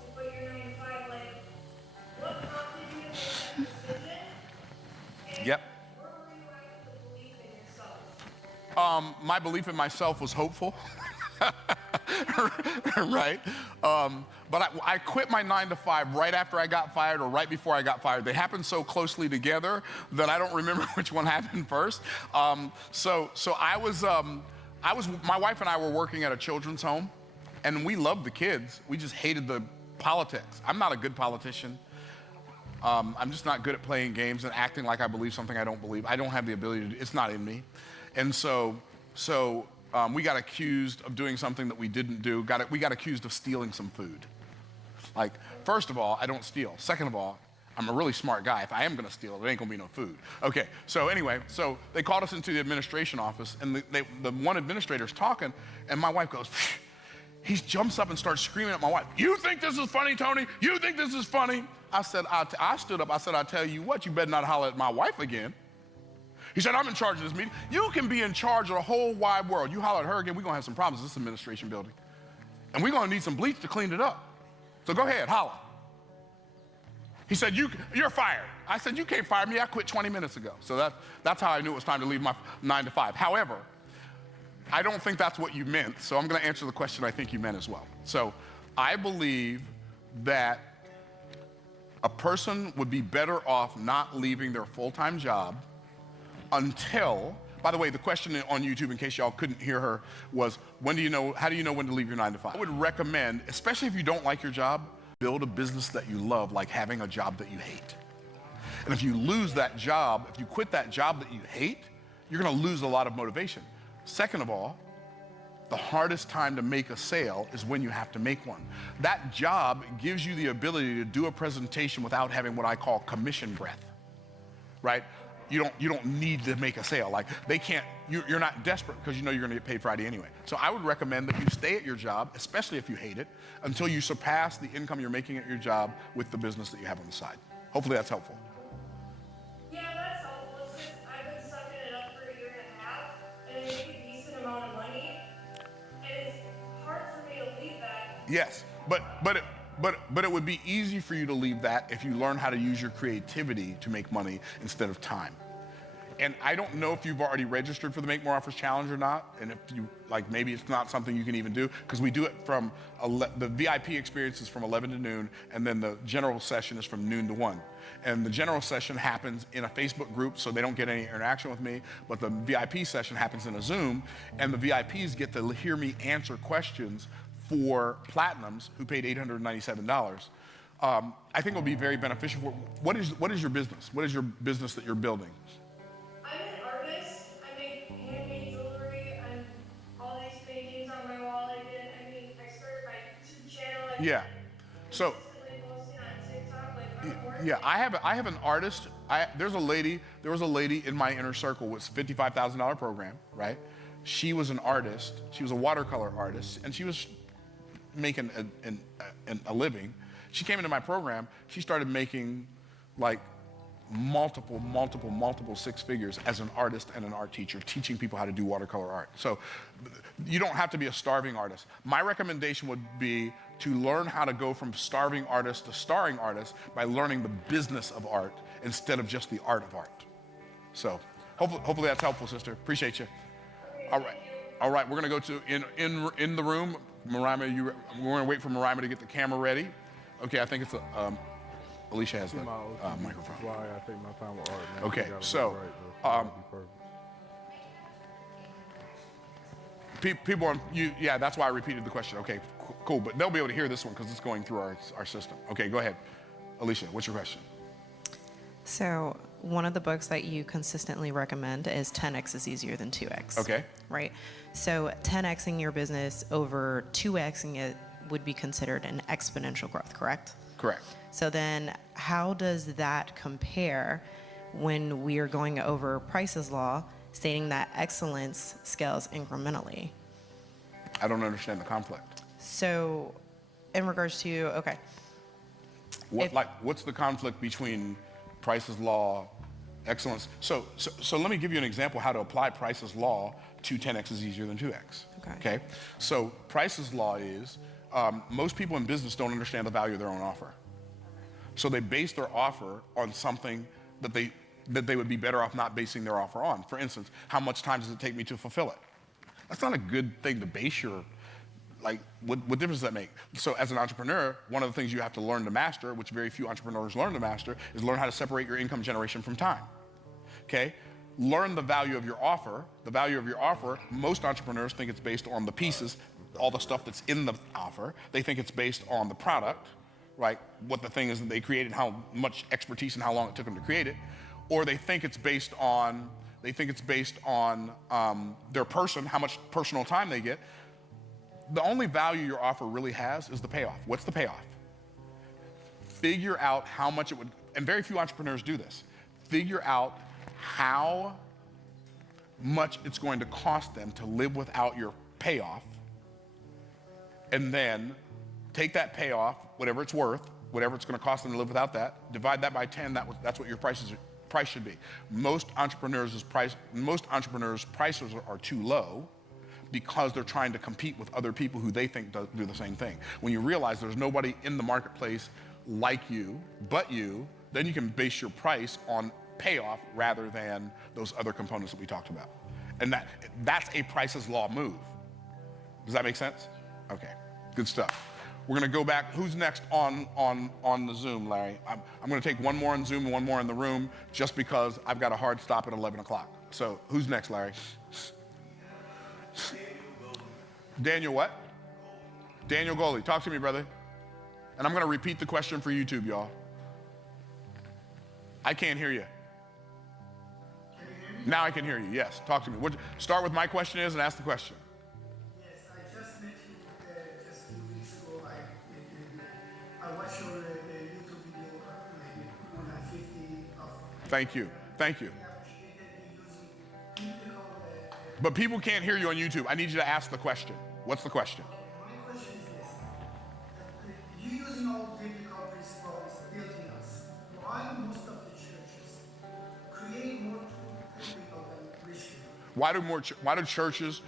to quit your 9 to 5? Like, what prompted you to make that decision? And Yep. where were you at with the belief in yourself? My belief in myself was hopeful. Right? But I quit my 9 to 5 right after I got fired or right before I got fired. They happened so closely together that I don't remember which one happened first. So I was, my wife and I were working at a children's home, and we loved the kids. We just hated the politics. I'm not a good politician. I'm just not good at playing games and acting like I believe something I don't believe. I don't have the ability to, it's not in me. And so we got accused of doing something that we didn't do. We got accused of stealing some food. Like, first of all, I don't steal. Second of all, I'm a really smart guy. If I am going to steal, it ain't going to be no food. Okay, so anyway, so they called us into the administration office, and the one administrator's talking, and my wife goes, he jumps up and starts screaming at my wife, "You think this is funny, Tony? You think this is funny?" I said, I stood up, I said, "I tell you what, you better not holler at my wife again." He said, "I'm in charge of this meeting." You can be in charge of the whole wide world. You holler at her again, we're going to have some problems in this administration building. And we're going to need some bleach to clean it up. So go ahead, holler. He said, "You're fired." I said, "You can't fire me. I quit 20 minutes ago." So that's how I knew it was time to leave my 9 to 5. However, I don't think that's what you meant. So I'm going to answer the question I think you meant as well. So I believe that a person would be better off not leaving their full-time job until, by the way, the question on YouTube, in case y'all couldn't hear her, was, how do you know when to leave your 9 to 5? I would recommend, especially if you don't like your job, build a business that you love, like having a job that you hate. And if you lose that job, if you quit that job that you hate, you're gonna lose a lot of motivation. Second of all, the hardest time to make a sale is when you have to make one. That job gives you the ability to do a presentation without having what I call commission breath, right? You don't need to make a sale. Like, they can't, you're not desperate because you know you're gonna get paid Friday anyway. So I would recommend that you stay at your job, especially if you hate it, until you surpass the income you're making at your job with the business that you have on the side. Hopefully that's helpful. Yeah, that's helpful. It's just I've been sucking it up for a year and a half, and I make a decent amount of money, and it's hard for me to leave that. Yes, but it would be easy for you to leave that if you learn how to use your creativity to make money instead of time. And I don't know if you've already registered for the Make More Offers Challenge or not, and if you, like, maybe it's not something you can even do, because we do it from, the VIP experience is from 11 to noon, and then the general session is from noon to 1. And the general session happens in a Facebook group, so they don't get any interaction with me, but the VIP session happens in a Zoom, and the VIPs get to hear me answer questions for platinums who paid $897. I think it'll be very beneficial for, what is your business? What is your business that you're building? I'm an artist. I make handmade jewelry and all these paintings on my wall. Yeah. So, consistently posting on TikTok, like her work? yeah, I have an artist. There was a lady in my inner circle with $55,000 program, right? She was an artist. She was a watercolor artist, and she was making a living. She came into my program. She started making like multiple six figures as an artist and an art teacher, teaching people how to do watercolor art. So you don't have to be a starving artist. My recommendation would be to learn how to go from starving artist to starring artist by learning the business of art instead of just the art of art. So hopefully that's helpful, sister. Appreciate you. All right, we're gonna go to in the room. Marima, we're gonna wait for Marima to get the camera ready. Okay, I think it's Alicia has the microphone. Why I take my time with art, man. Okay, You gotta so, be right, though. Be perfect. People on you, yeah, that's why I repeated the question. Okay, cool, but they'll be able to hear this one because it's going through our system. Okay, go ahead. Alicia, what's your question? So one of the books that you consistently recommend is 10x is easier than 2x. Okay. Right? So 10xing your business over 2xing it would be considered an exponential growth, correct? Correct. So then how does that compare when we are going over Price's law stating that excellence scales incrementally? I don't understand the conflict. So in regards to, okay. What's the conflict between Price's law, excellence? So let me give you an example how to apply Price's law to 10x is easier than 2x. Okay. So Price's law is most people in business don't understand the value of their own offer. So they base their offer on something that they would be better off not basing their offer on. For instance, how much time does it take me to fulfill it? That's not a good thing to base your, like, what difference does that make? So as an entrepreneur, one of the things you have to learn to master, which very few entrepreneurs learn to master, is learn how to separate your income generation from time. Okay? Learn the value of your offer. The value of your offer, most entrepreneurs think it's based on the pieces, all the stuff that's in the offer. They think it's based on the product, right? What the thing is that they created, how much expertise and how long it took them to create it. Or they think it's based on, their person, how much personal time they get. The only value your offer really has is the payoff. What's the payoff? Figure out how much it would, and very few entrepreneurs do this, figure out how much it's going to cost them to live without your payoff, and then take that payoff, whatever it's worth, whatever it's going to cost them to live without that, divide that by 10, that's what your price should be. Most entrepreneurs' prices are too low because they're trying to compete with other people who they think do the same thing. When you realize there's nobody in the marketplace like you, but you, then you can base your price on payoff rather than those other components that we talked about. And that's a Price's Law move. Does that make sense? Okay, good stuff. We're gonna go back. Who's next on the Zoom, Larry? I'm gonna take one more on Zoom and one more in the room just because I've got a hard stop at 11 o'clock. So who's next, Larry? Daniel what? Daniel Golden. Talk to me, brother. And I'm gonna repeat the question for YouTube, y'all. I can't hear you. Now I can hear you, yes. Talk to me. Start with my question is and ask the question. Yes, I just met you just a few weeks ago. I watched your YouTube video, maybe more than 50 of. Thank you. Thank you. I appreciated you using biblical. But people can't hear you on YouTube. I need you to ask the question. What's the question? My question is this. You using all biblical principles built in us. Why most of the churches create more poor people than rich people? Why do churches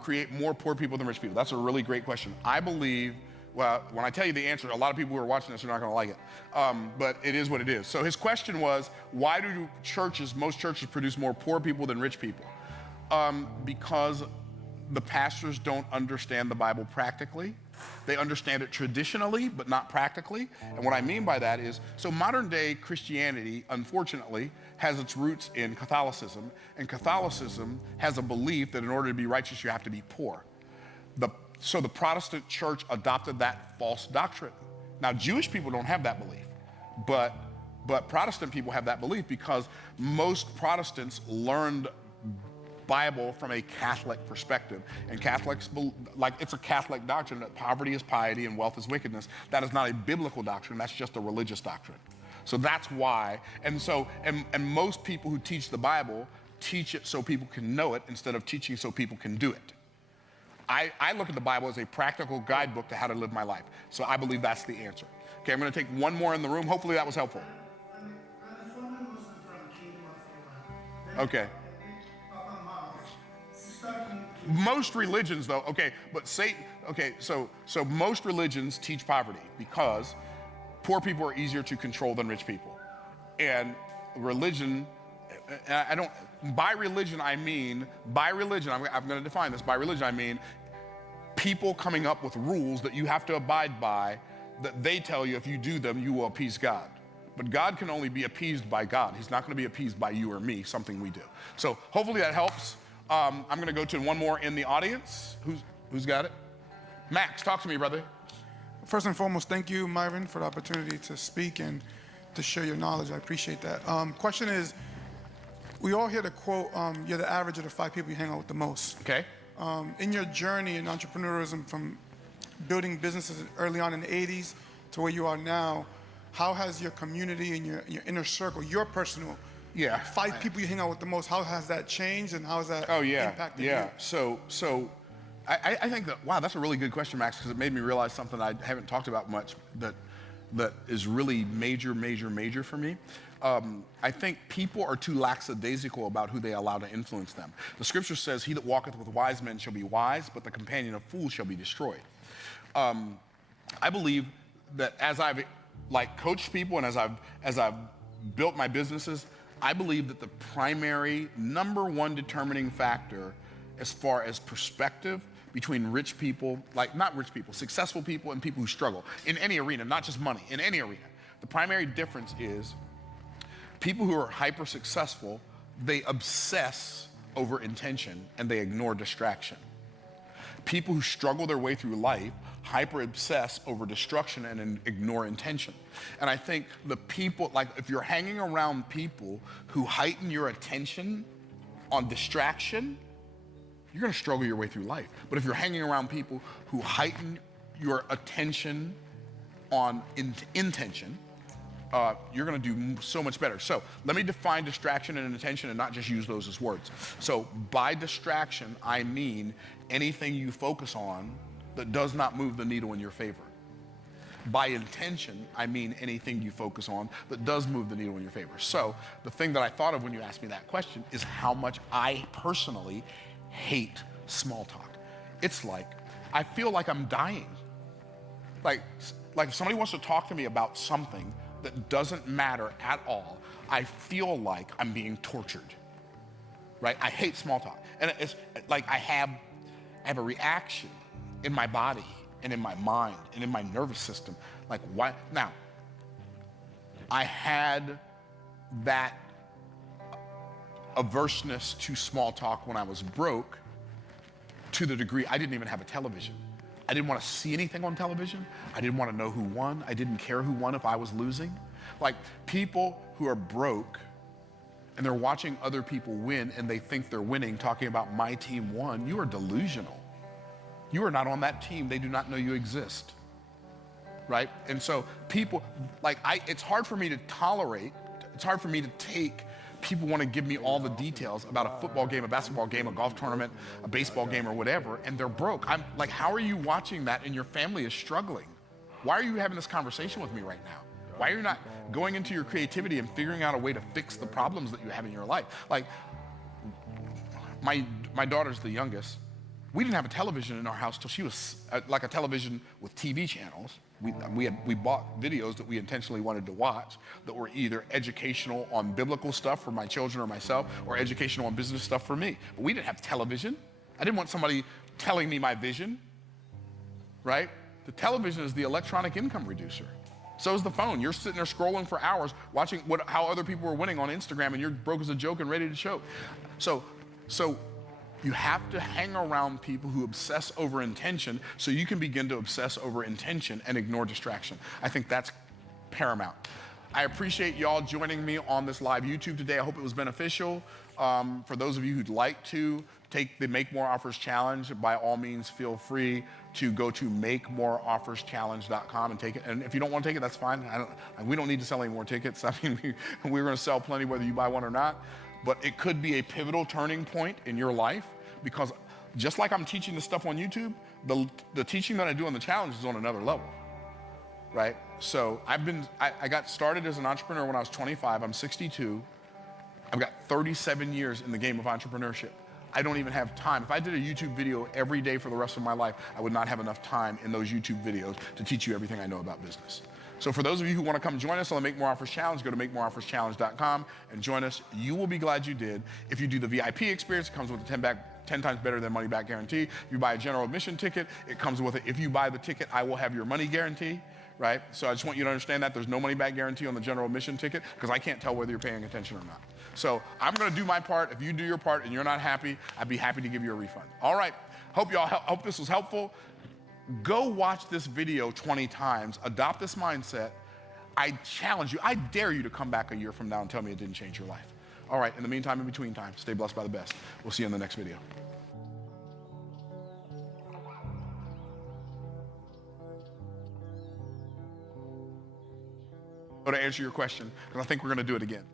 create more poor people than rich people? That's a really great question. I believe, well, when I tell you the answer, a lot of people who are watching this are not going to like it. But it is what it is. So his question was, why do most churches produce more poor people than rich people? Because the pastors don't understand the Bible practically. They understand it traditionally, but not practically. And what I mean by that is, so modern day Christianity, unfortunately, has its roots in Catholicism. And Catholicism has a belief that in order to be righteous, you have to be poor. So the Protestant church adopted that false doctrine. Now, Jewish people don't have that belief, but Protestant people have that belief because most Protestants learned Bible from a Catholic perspective. And Catholics, like it's a Catholic doctrine that poverty is piety and wealth is wickedness. That is not a biblical doctrine, that's just a religious doctrine. So that's why, and most people who teach the Bible teach it so people can know it instead of teaching so people can do it. I look at the Bible as a practical guidebook to how to live my life. So I believe that's the answer. Okay, I'm gonna take one more in the room. Hopefully that was helpful. I'm a former Muslim from Kingdom of Iran. Okay. Papa Mao starting Most religions though, so most religions teach poverty because poor people are easier to control than rich people. And religion, by religion, I'm gonna define this, by religion I mean people coming up with rules that you have to abide by, that they tell you if you do them, you will appease God. But God can only be appeased by God. He's not gonna be appeased by you or me, something we do. So hopefully that helps. I'm gonna go to one more in the audience. Who's got it? Max, talk to me, brother. First and foremost, thank you, Myron, for the opportunity to speak and to share your knowledge. I appreciate that. Question is, we all hear the quote, you're the average of the 5 people you hang out with the most. Okay. In your journey in entrepreneurship, from building businesses early on in the 80s to where you are now, how has your community and your inner circle, your personal, 5 people you hang out with the most, how has that changed and how has that impacted you? So I think that, wow, that's a really good question, Max, because it made me realize something I haven't talked about much that is really major for me. I think people are too lackadaisical about who they allow to influence them. The scripture says, he that walketh with wise men shall be wise, but the companion of fools shall be destroyed. I believe that as I've coached people and as I've built my businesses, I believe that the primary #1 determining factor as far as perspective between rich people, not rich people, successful people and people who struggle in any arena, not just money, in any arena. The primary difference is people who are hyper successful, they obsess over intention and they ignore distraction. People who struggle their way through life hyper obsess over destruction and ignore intention. And I think the people, if you're hanging around people who heighten your attention on distraction, you're gonna struggle your way through life. But if you're hanging around people who heighten your attention on intention, you're gonna do so much better. So let me define distraction and intention and not just use those as words. So by distraction, I mean anything you focus on that does not move the needle in your favor. By intention, I mean anything you focus on that does move the needle in your favor. So the thing that I thought of when you asked me that question is how much I personally hate small talk. It's like, I feel like I'm dying. Like if somebody wants to talk to me about something that doesn't matter at all, I feel like I'm being tortured, right? I hate small talk. And it's like I have a reaction in my body and in my mind and in my nervous system. Like, why? Now, I had that averseness to small talk when I was broke to the degree I didn't even have a television. I didn't want to see anything on television. I didn't want to know who won. I didn't care who won if I was losing. Like, people who are broke and they're watching other people win and they think they're winning, talking about my team won, you are delusional. You are not on that team. They do not know you exist, right? And so people, it's hard for me to tolerate, it's hard for me to take, people want to give me all the details about a football game, a basketball game, a golf tournament, a baseball game or whatever, and they're broke. I'm like, how are you watching that and your family is struggling? Why are you having this conversation with me right now? Why are you not going into your creativity and figuring out a way to fix the problems that you have in your life? Like, my daughter's the youngest. We didn't have a television in our house till she was like a television with TV channels. We bought videos that we intentionally wanted to watch that were either educational on biblical stuff for my children or myself, or educational on business stuff for me. But we didn't have television. I didn't want somebody telling me my vision, right? The television is the electronic income reducer. So is the phone. You're sitting there scrolling for hours, watching how other people are winning on Instagram, and you're broke as a joke and ready to choke. So you have to hang around people who obsess over intention so you can begin to obsess over intention and ignore distraction. I think that's paramount. I appreciate y'all joining me on this live YouTube today. I hope it was beneficial. For those of you who'd like to take the Make More Offers Challenge, by all means, feel free to go to makemoreofferschallenge.com and take it. And if you don't want to take it, that's fine. We don't need to sell any more tickets. I mean, we're going to sell plenty whether you buy one or not. But it could be a pivotal turning point in your life, because just like I'm teaching this stuff on YouTube, the teaching that I do on the challenge is on another level, right? So I got started as an entrepreneur when I was 25. I'm 62. I've got 37 years in the game of entrepreneurship. I don't even have time. If I did a YouTube video every day for the rest of my life, I would not have enough time in those YouTube videos to teach you everything I know about business. So for those of you who want to come join us on the Make More Offers Challenge, go to makemoreofferschallenge.com and join us. You will be glad you did. If you do the VIP experience, it comes with a 10 times better than money back guarantee. If you buy a general admission ticket, it comes with it. If you buy the ticket, I will have your money guarantee, right? So I just want you to understand that there's no money back guarantee on the general admission ticket, because I can't tell whether you're paying attention or not. So I'm going to do my part. If you do your part and you're not happy, I'd be happy to give you a refund. All right. Hope this was helpful. Go watch this video 20 times. Adopt this mindset. I challenge you. I dare you to come back a year from now and tell me it didn't change your life. All right. In the meantime, in between time, stay blessed by the best. We'll see you in the next video. To answer your question, because I think we're going to do it again.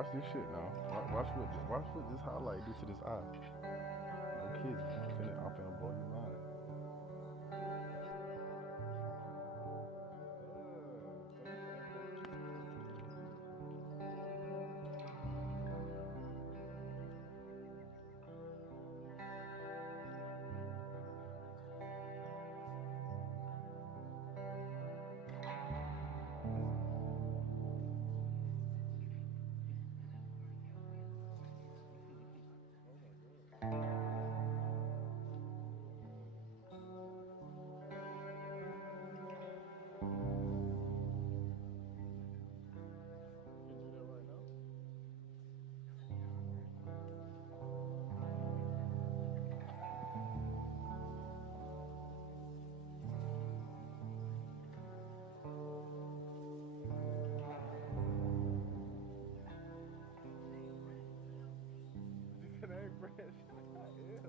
Watch this shit now. Watch what this highlight do to this eye. No kidding. I'm finna blow your mind. It ain't fresh. Ew.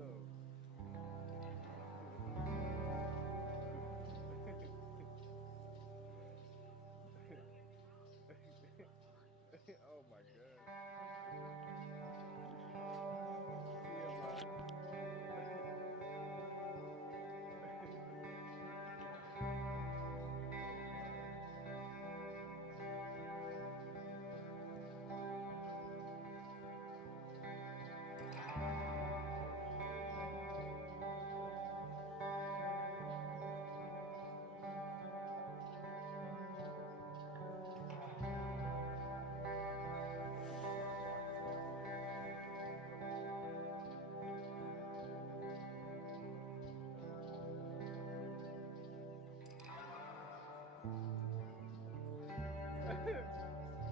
Oh my god.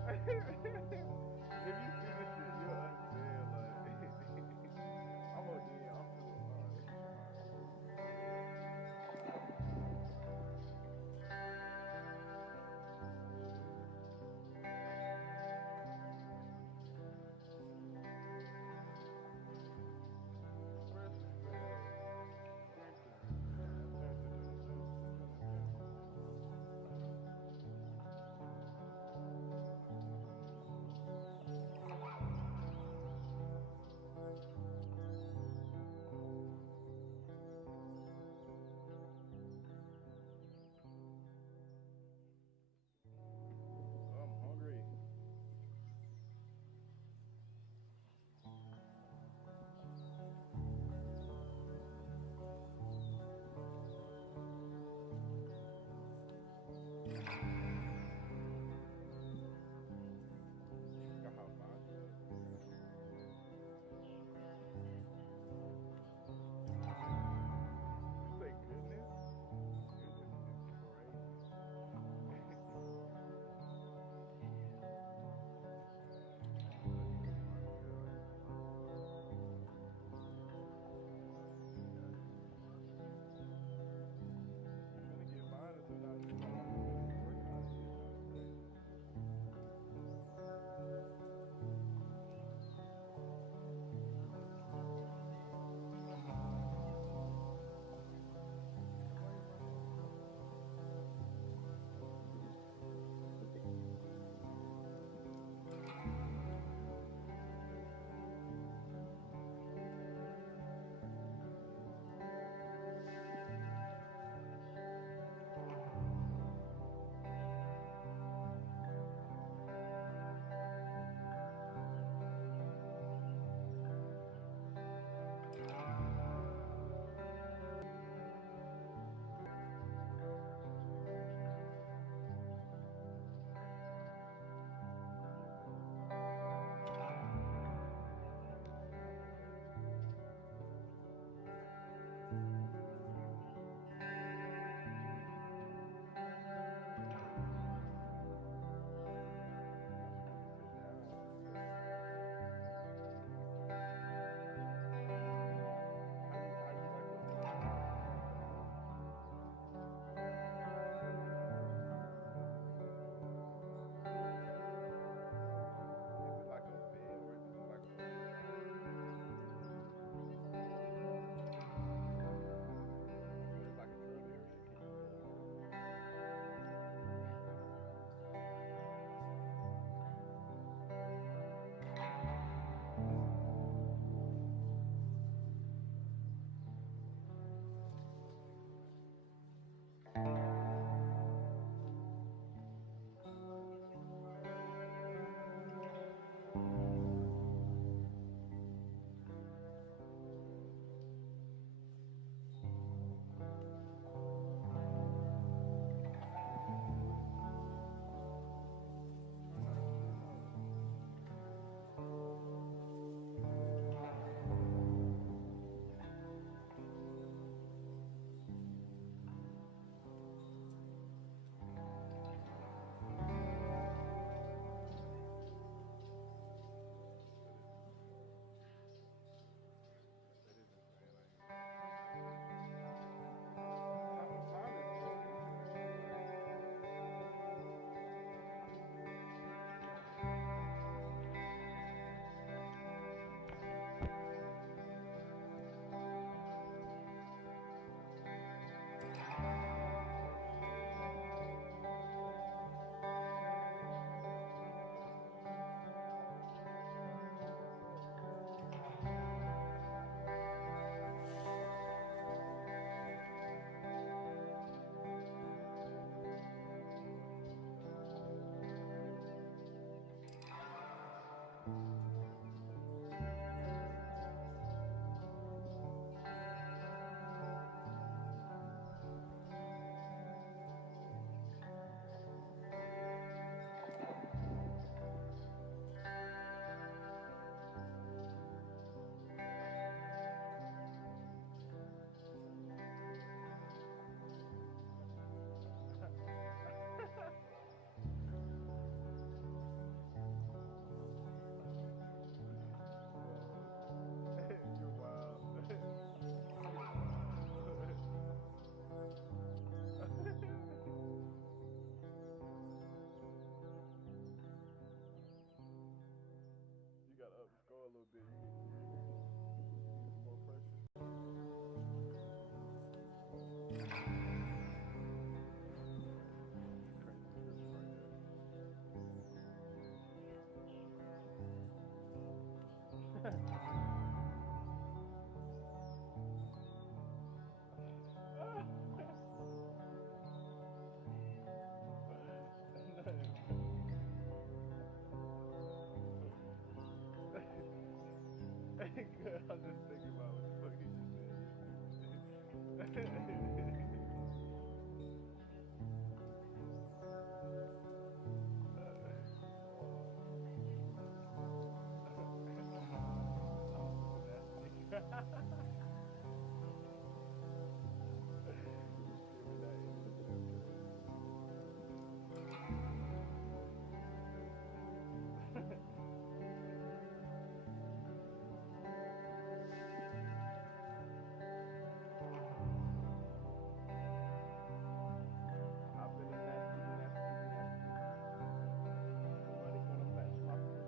If you see this shit, you'll understand. Like, I'm OD. I'm feeling bit. You need some more pressure. Hey, good. I'm just thinking about what the fuck he just said. I've been a nasty. Money gonna match my food.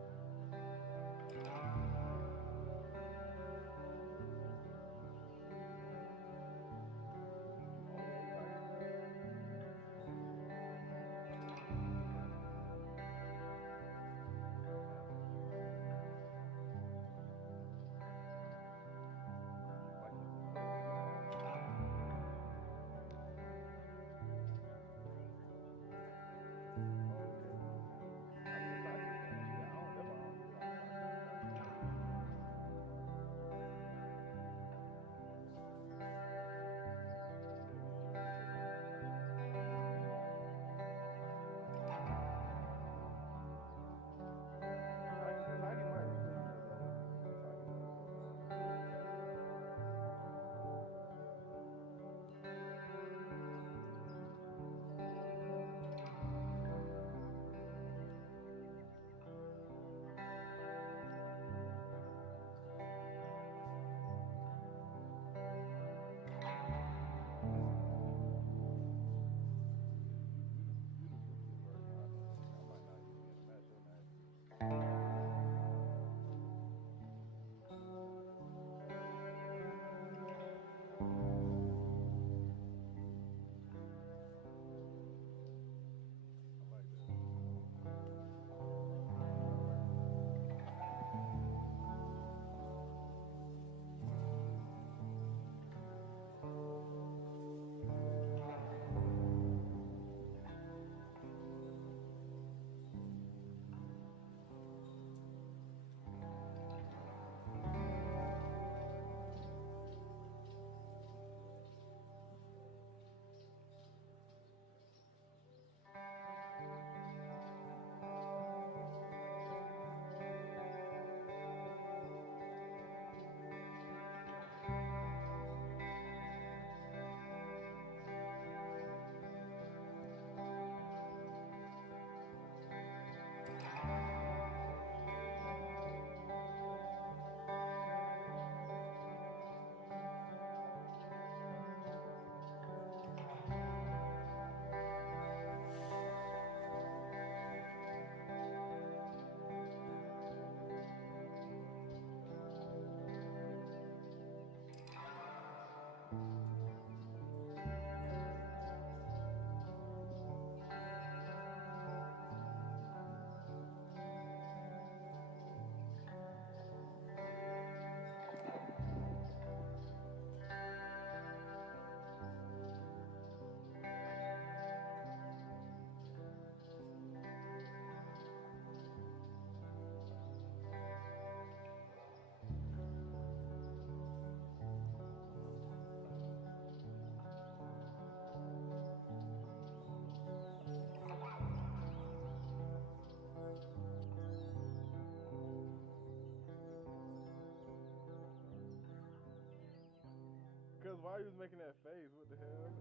Cause why you was making that face? What the hell?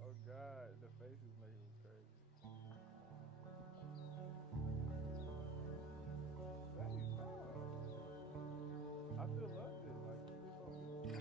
Oh God, the face is making me crazy. Daddy, stop. I still loved it. Like you did so good.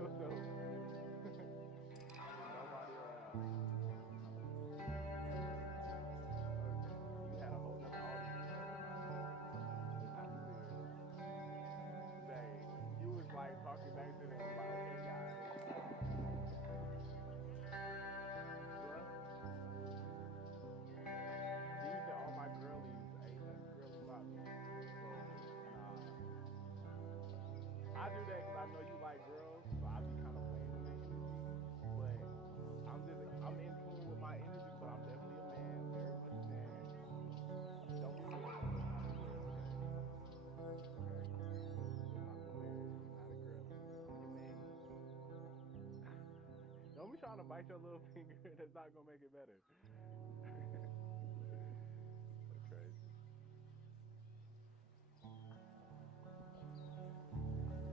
yourself. Nobody around. You had a whole nother audience. I see it. Dang, you was like talking back to them, like, okay, guys. Bruh. Then you said all my girlies ain't nothing girly about me. So, nah. I do that because I know you like girls, so I be kind of playing with their energy. But I'm in tune with my energy, but I'm definitely a man, very much a man. Don't be weird though, let's not be weird, okay? Okay? Let's not be weird. You're not a girly. You're manly. Don't be trying to bite your little finger. That's not gonna make it better. That's crazy. Why you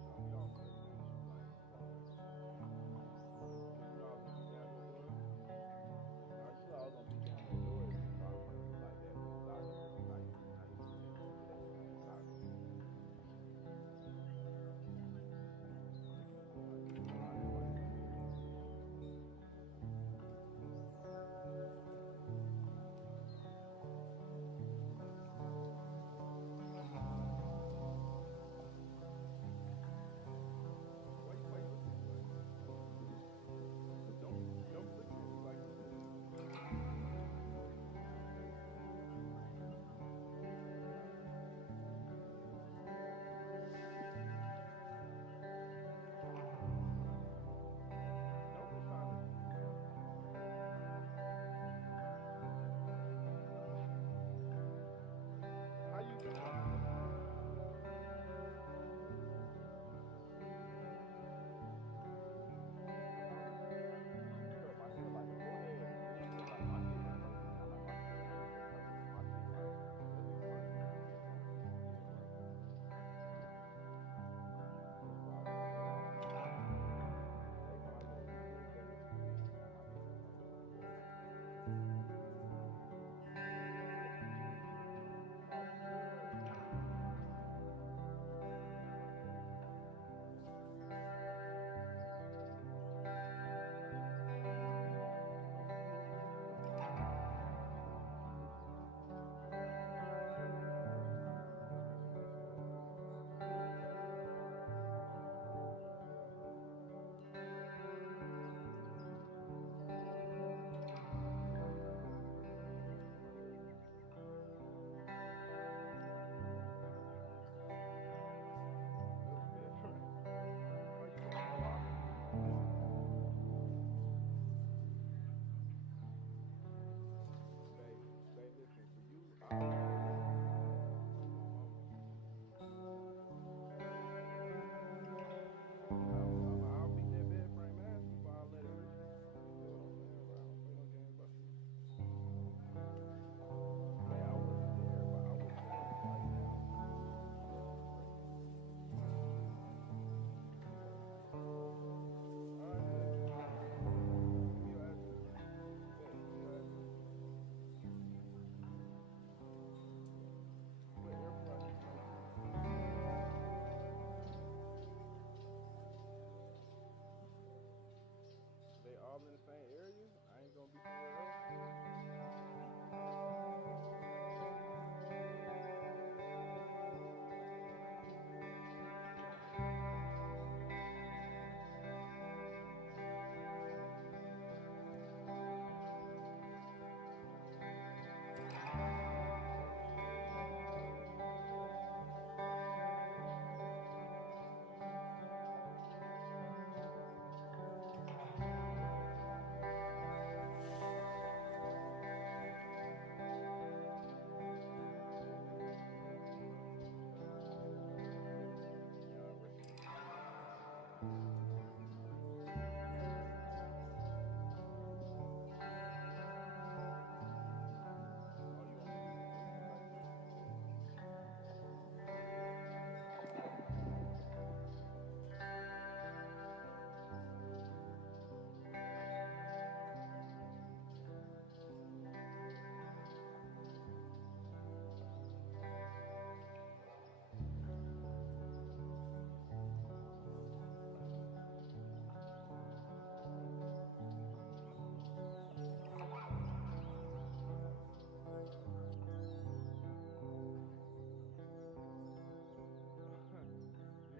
trying to be all flirty with you? Like,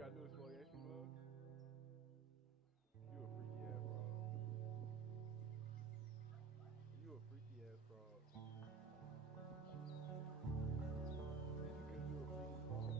gotta do exfoliation gloves? You a freaky ass frog. You a freaky ass frog. Because you a freaky frog.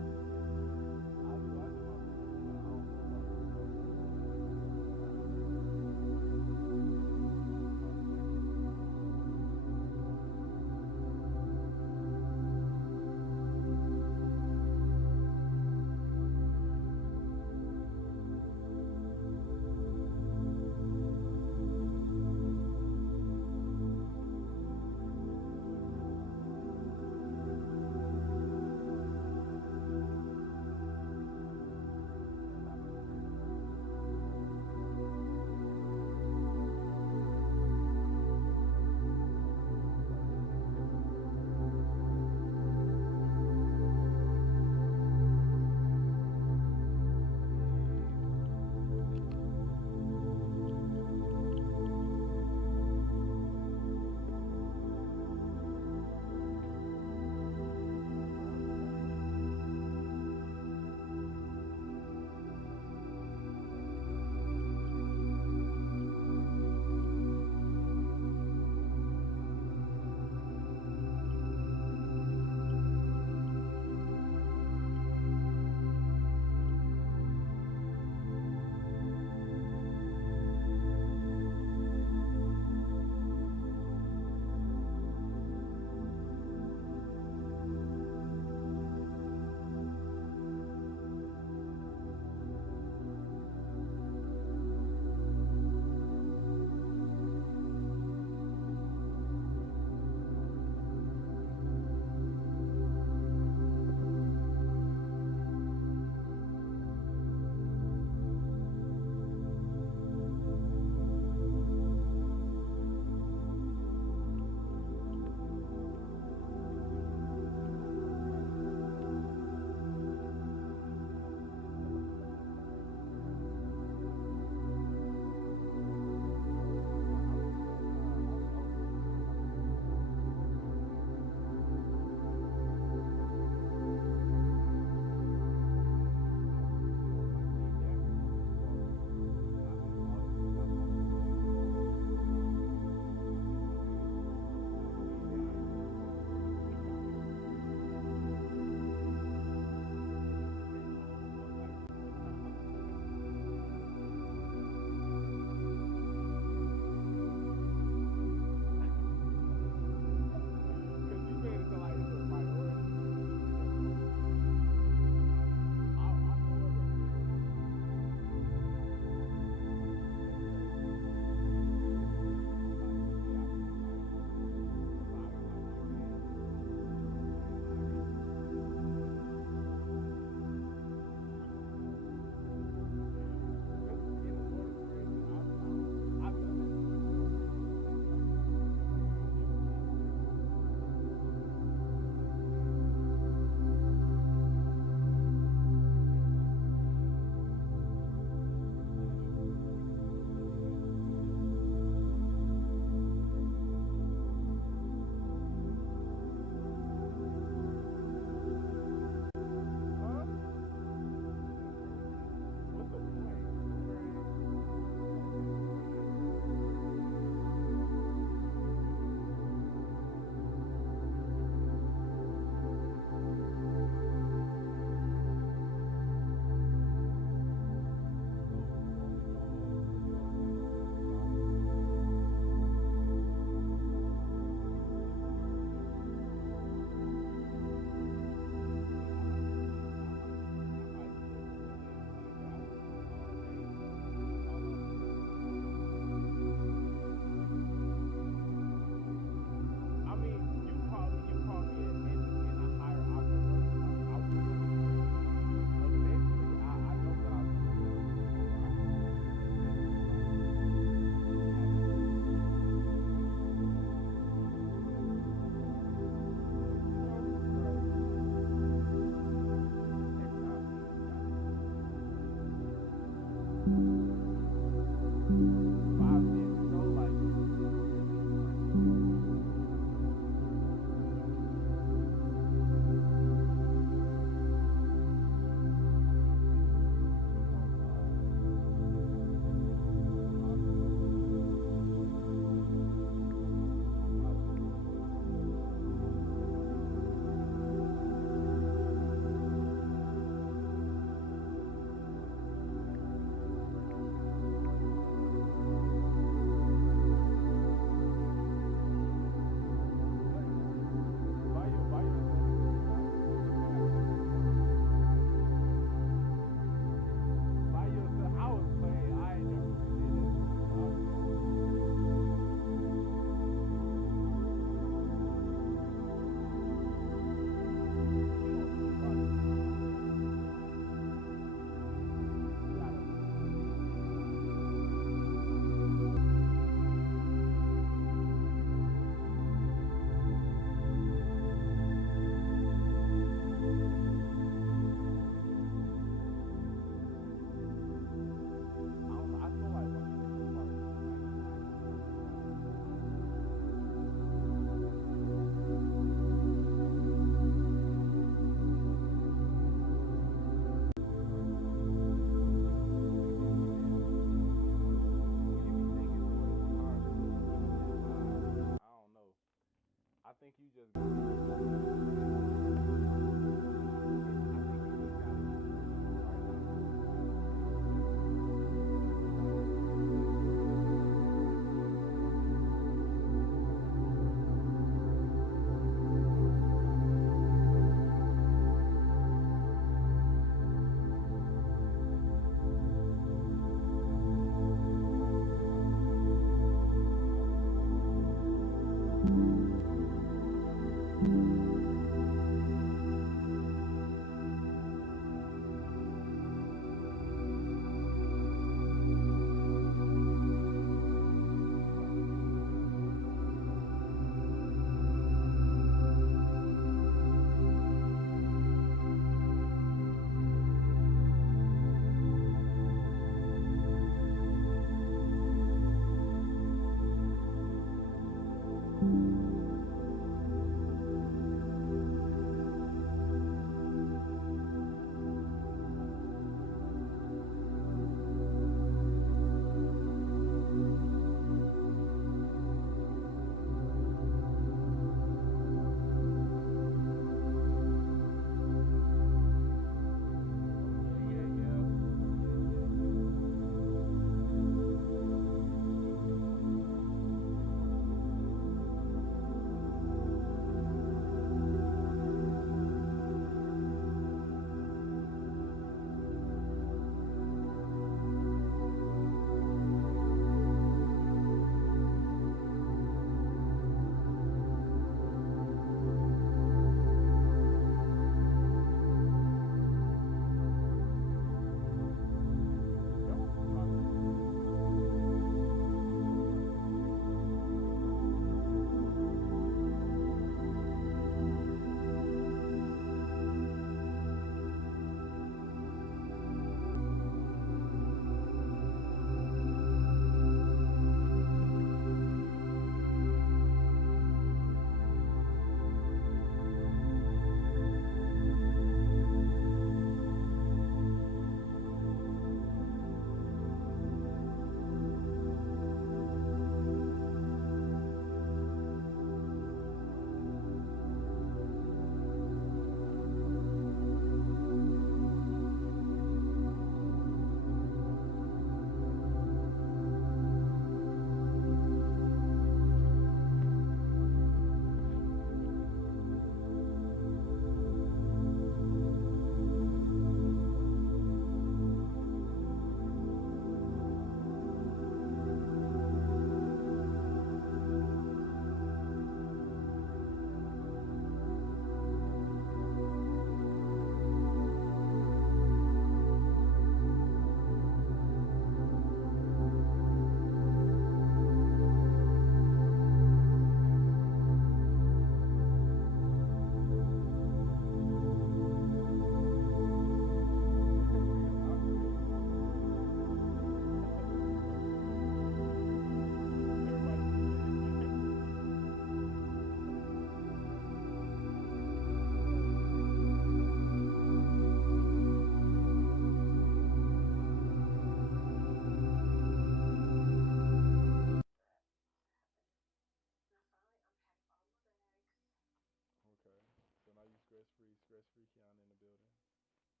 Stress-free Keanu in the building. Something like that.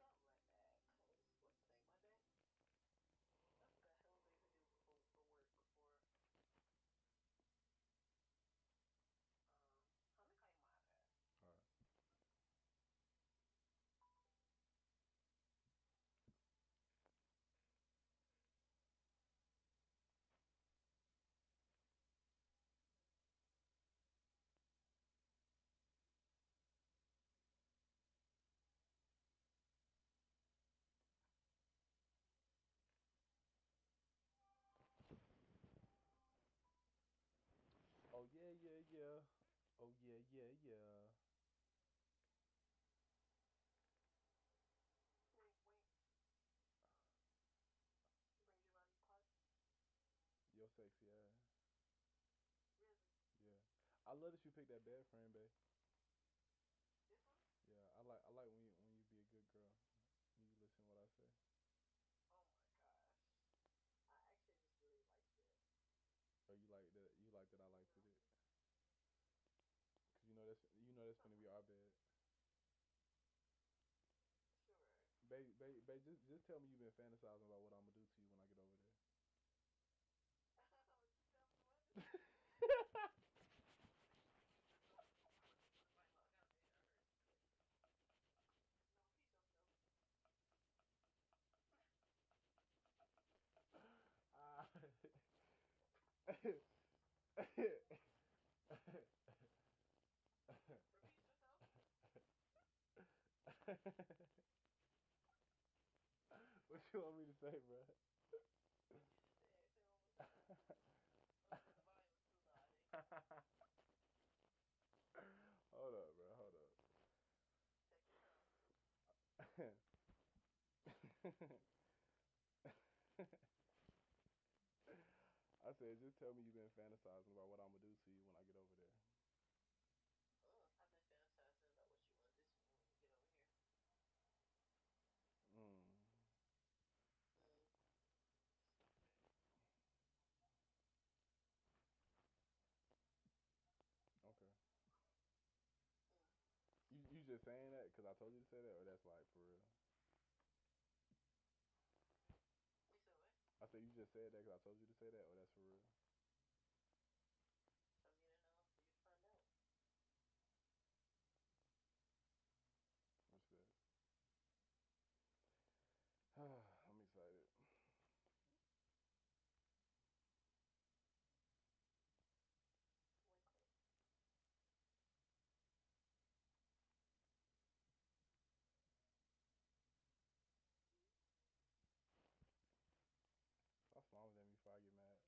Cause what's the day? Monday? That's what the hell I used to do for work before. I'm gonna call you my iPad. All right. Oh yeah, yeah, yeah. Oh yeah, yeah, yeah. Wait, wait. She brings you around these parts? Yo, sexy ass. Really? Yeah. I love that you picked that bed frame, babe. This one? Yeah, I like when you be a good girl. When you listen to what I say. Oh my gosh. I actually just really liked it. Or you like that I You liked know, it. Cause you know that's gonna something be like our that. bed. Sure. Babe, just tell me you've been fantasizing about what I'm gonna do to you when I get over Just tell me what? there. Right, log out there. I heard you. No, repeat yourself. Ah. Repeat yourself. What you want me to say, bro? What you just said. Say it one more time. Oh, you said the volume was too low, I think. Hold up, bro. Hold Take your time. up. I said, just tell me you've been fantasizing about what I'm gonna do to you when I get over there. I've been fantasizing about what you want to do to me when you get over here. Mm. Mm. Okay. Mm. You just saying that because I told you to say that, or that's like for real? You said what? I said you just said that because I told you to say that, or that's for real? So you didn't know, for you to find out. Respect. I'm excited. Wink, wink. Stop smiling at me before I get mad.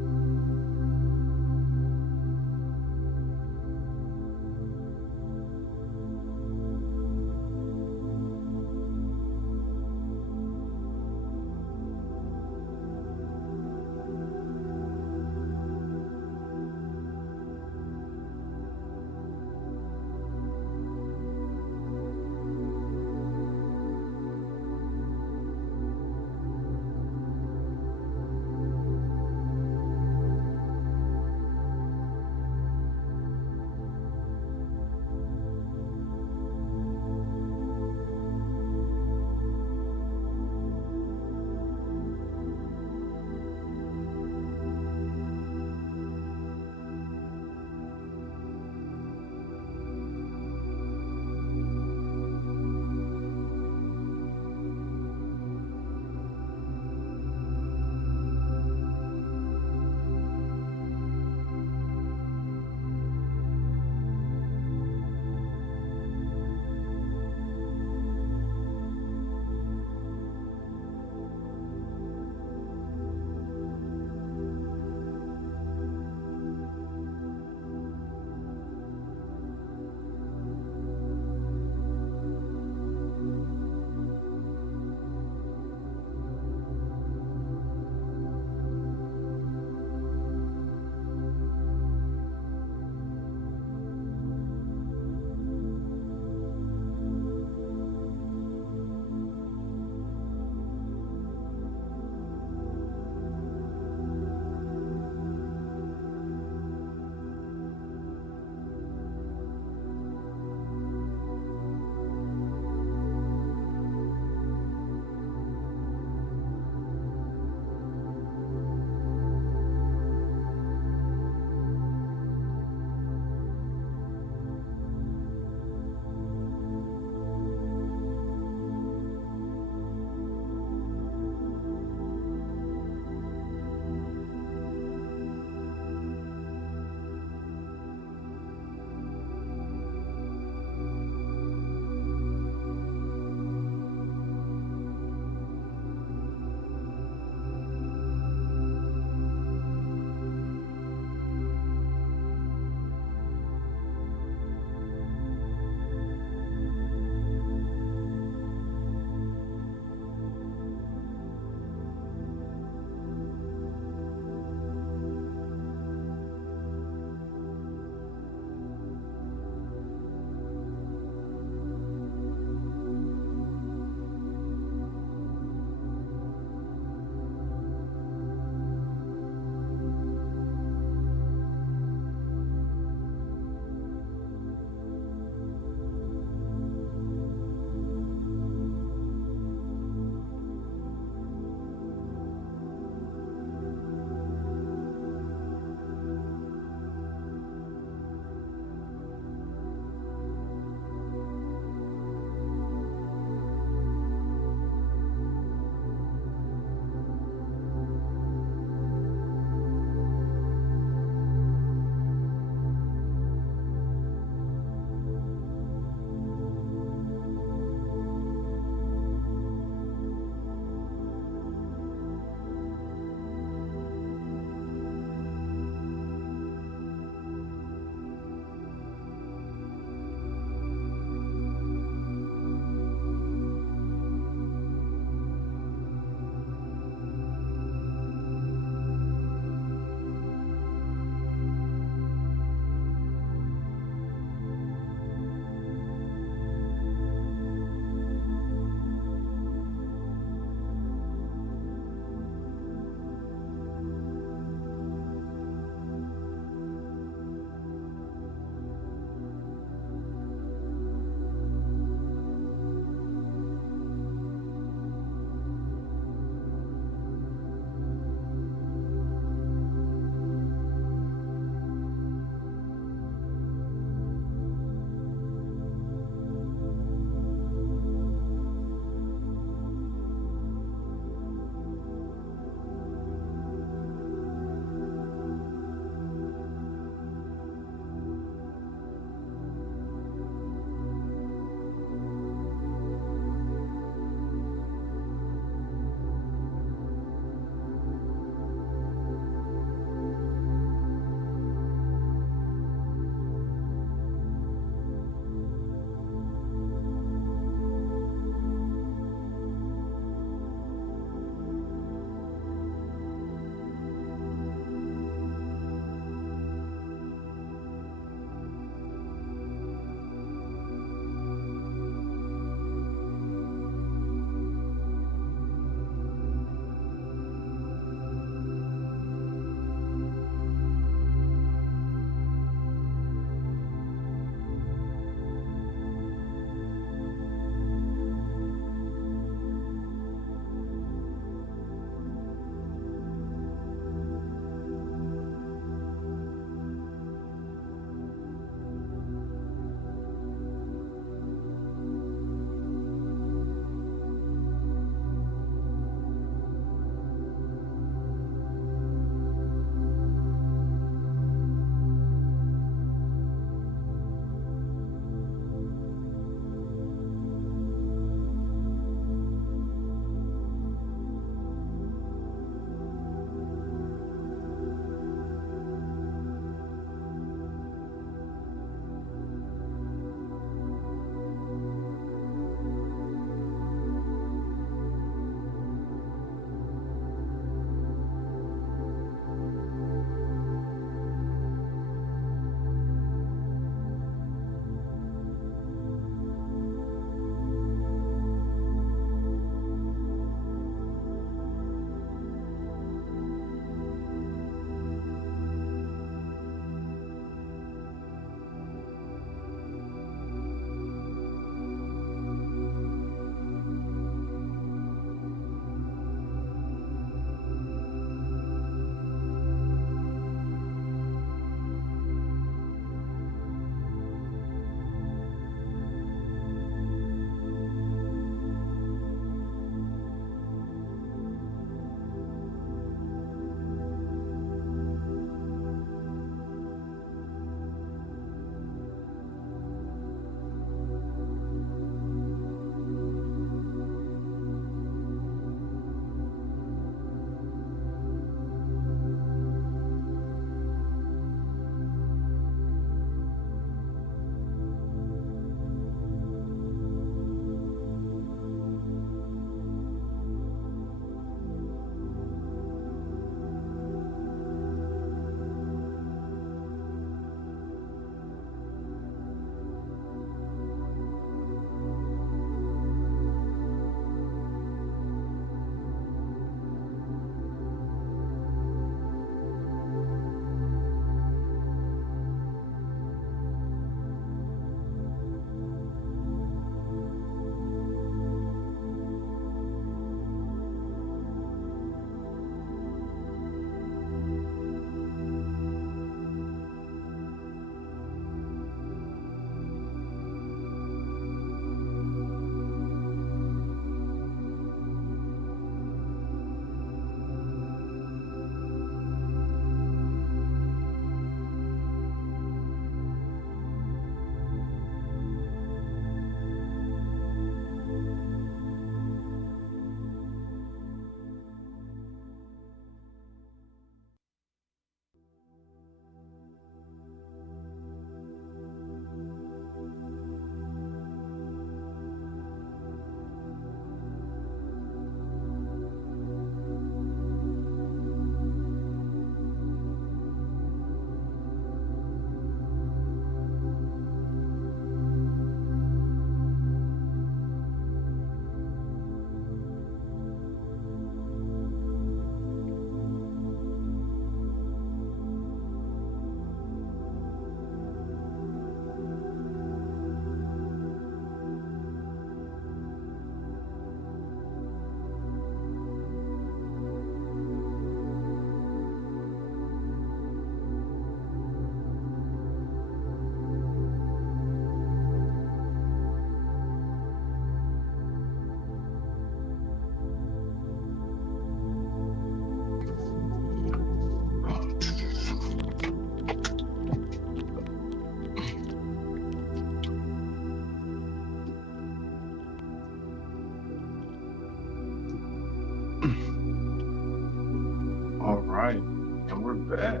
All right, and we're back.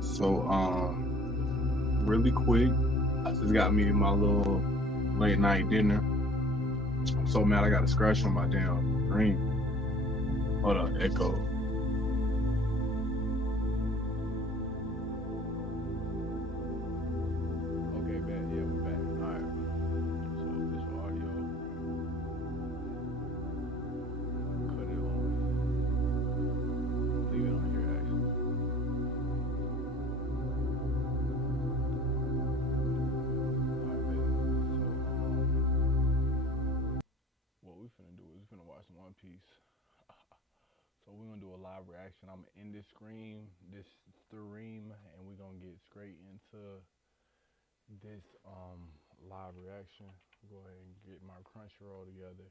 So, really quick, I just got me my little late night dinner. I'm so mad I got a scratch on my damn screen. Hold up, echo. Okay, bad. Yeah, we're back. All right. So visual audio, cut it on. Leave it on here actually. All right, bet. So what we finna do is we finna watch One Piece. So we're gonna do a live reaction. I'm gonna end this stream, and we're gonna get straight into this live reaction. Go ahead and get my Crunchyroll together.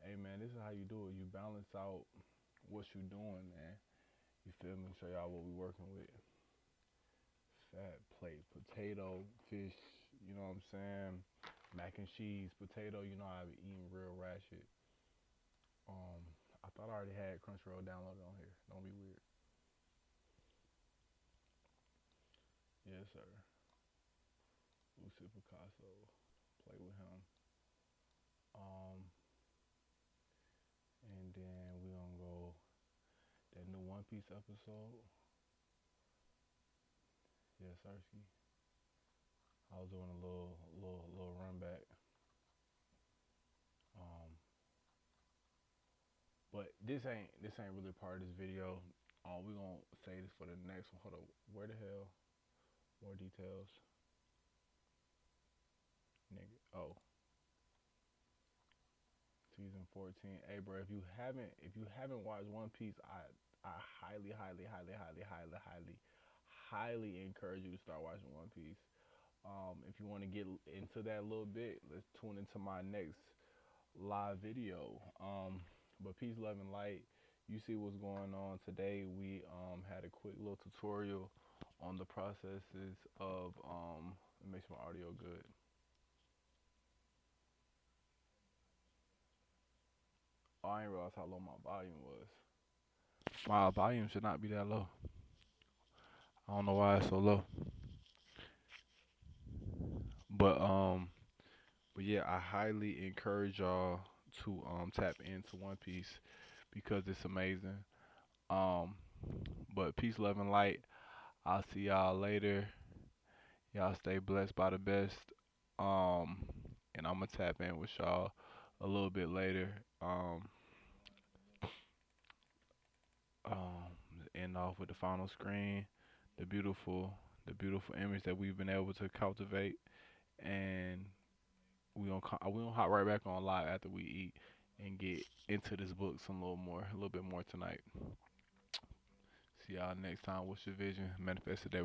Hey man, this is how you do it. You balance out what you doing, man. You feel me? Show y'all what we working with. Fat plate, potato, fish, you know what I'm saying? Mac and cheese, potato, you know I be eating real ratchet. Um, I thought I already had Crunchyroll downloaded on here. Don't be weird. Yes, sir. Lucy Picasso. Play with him. And then we gonna go that new One Piece episode. Yes, Sirski. I was doing a little run back. But this ain't really part of this video. We gonna say this for the next one. Hold up, where the hell? More details, nigga. Oh, season 14. Hey, bro, if you haven't watched One Piece, I highly encourage you to start watching One Piece. If you want to get into that a little bit, let's tune into my next live video. But peace, love, and light. You see what's going on today. We had a quick little tutorial on the processes of it makes my audio good. Oh, I didn't realize how low my volume was. My volume should not be that low. I don't know why it's so low. But yeah, I highly encourage y'all to tap into One Piece because it's amazing. Um, but peace, love, and light. I'll see y'all later. Y'all stay blessed by the best. Um, and I'm gonna tap in with y'all a little bit later. Um, End off with the final screen, the beautiful image that we've been able to cultivate, and we gonna hop right back on live after we eat and get into this book a little bit more tonight. See y'all next time. What's your vision? Manifest today.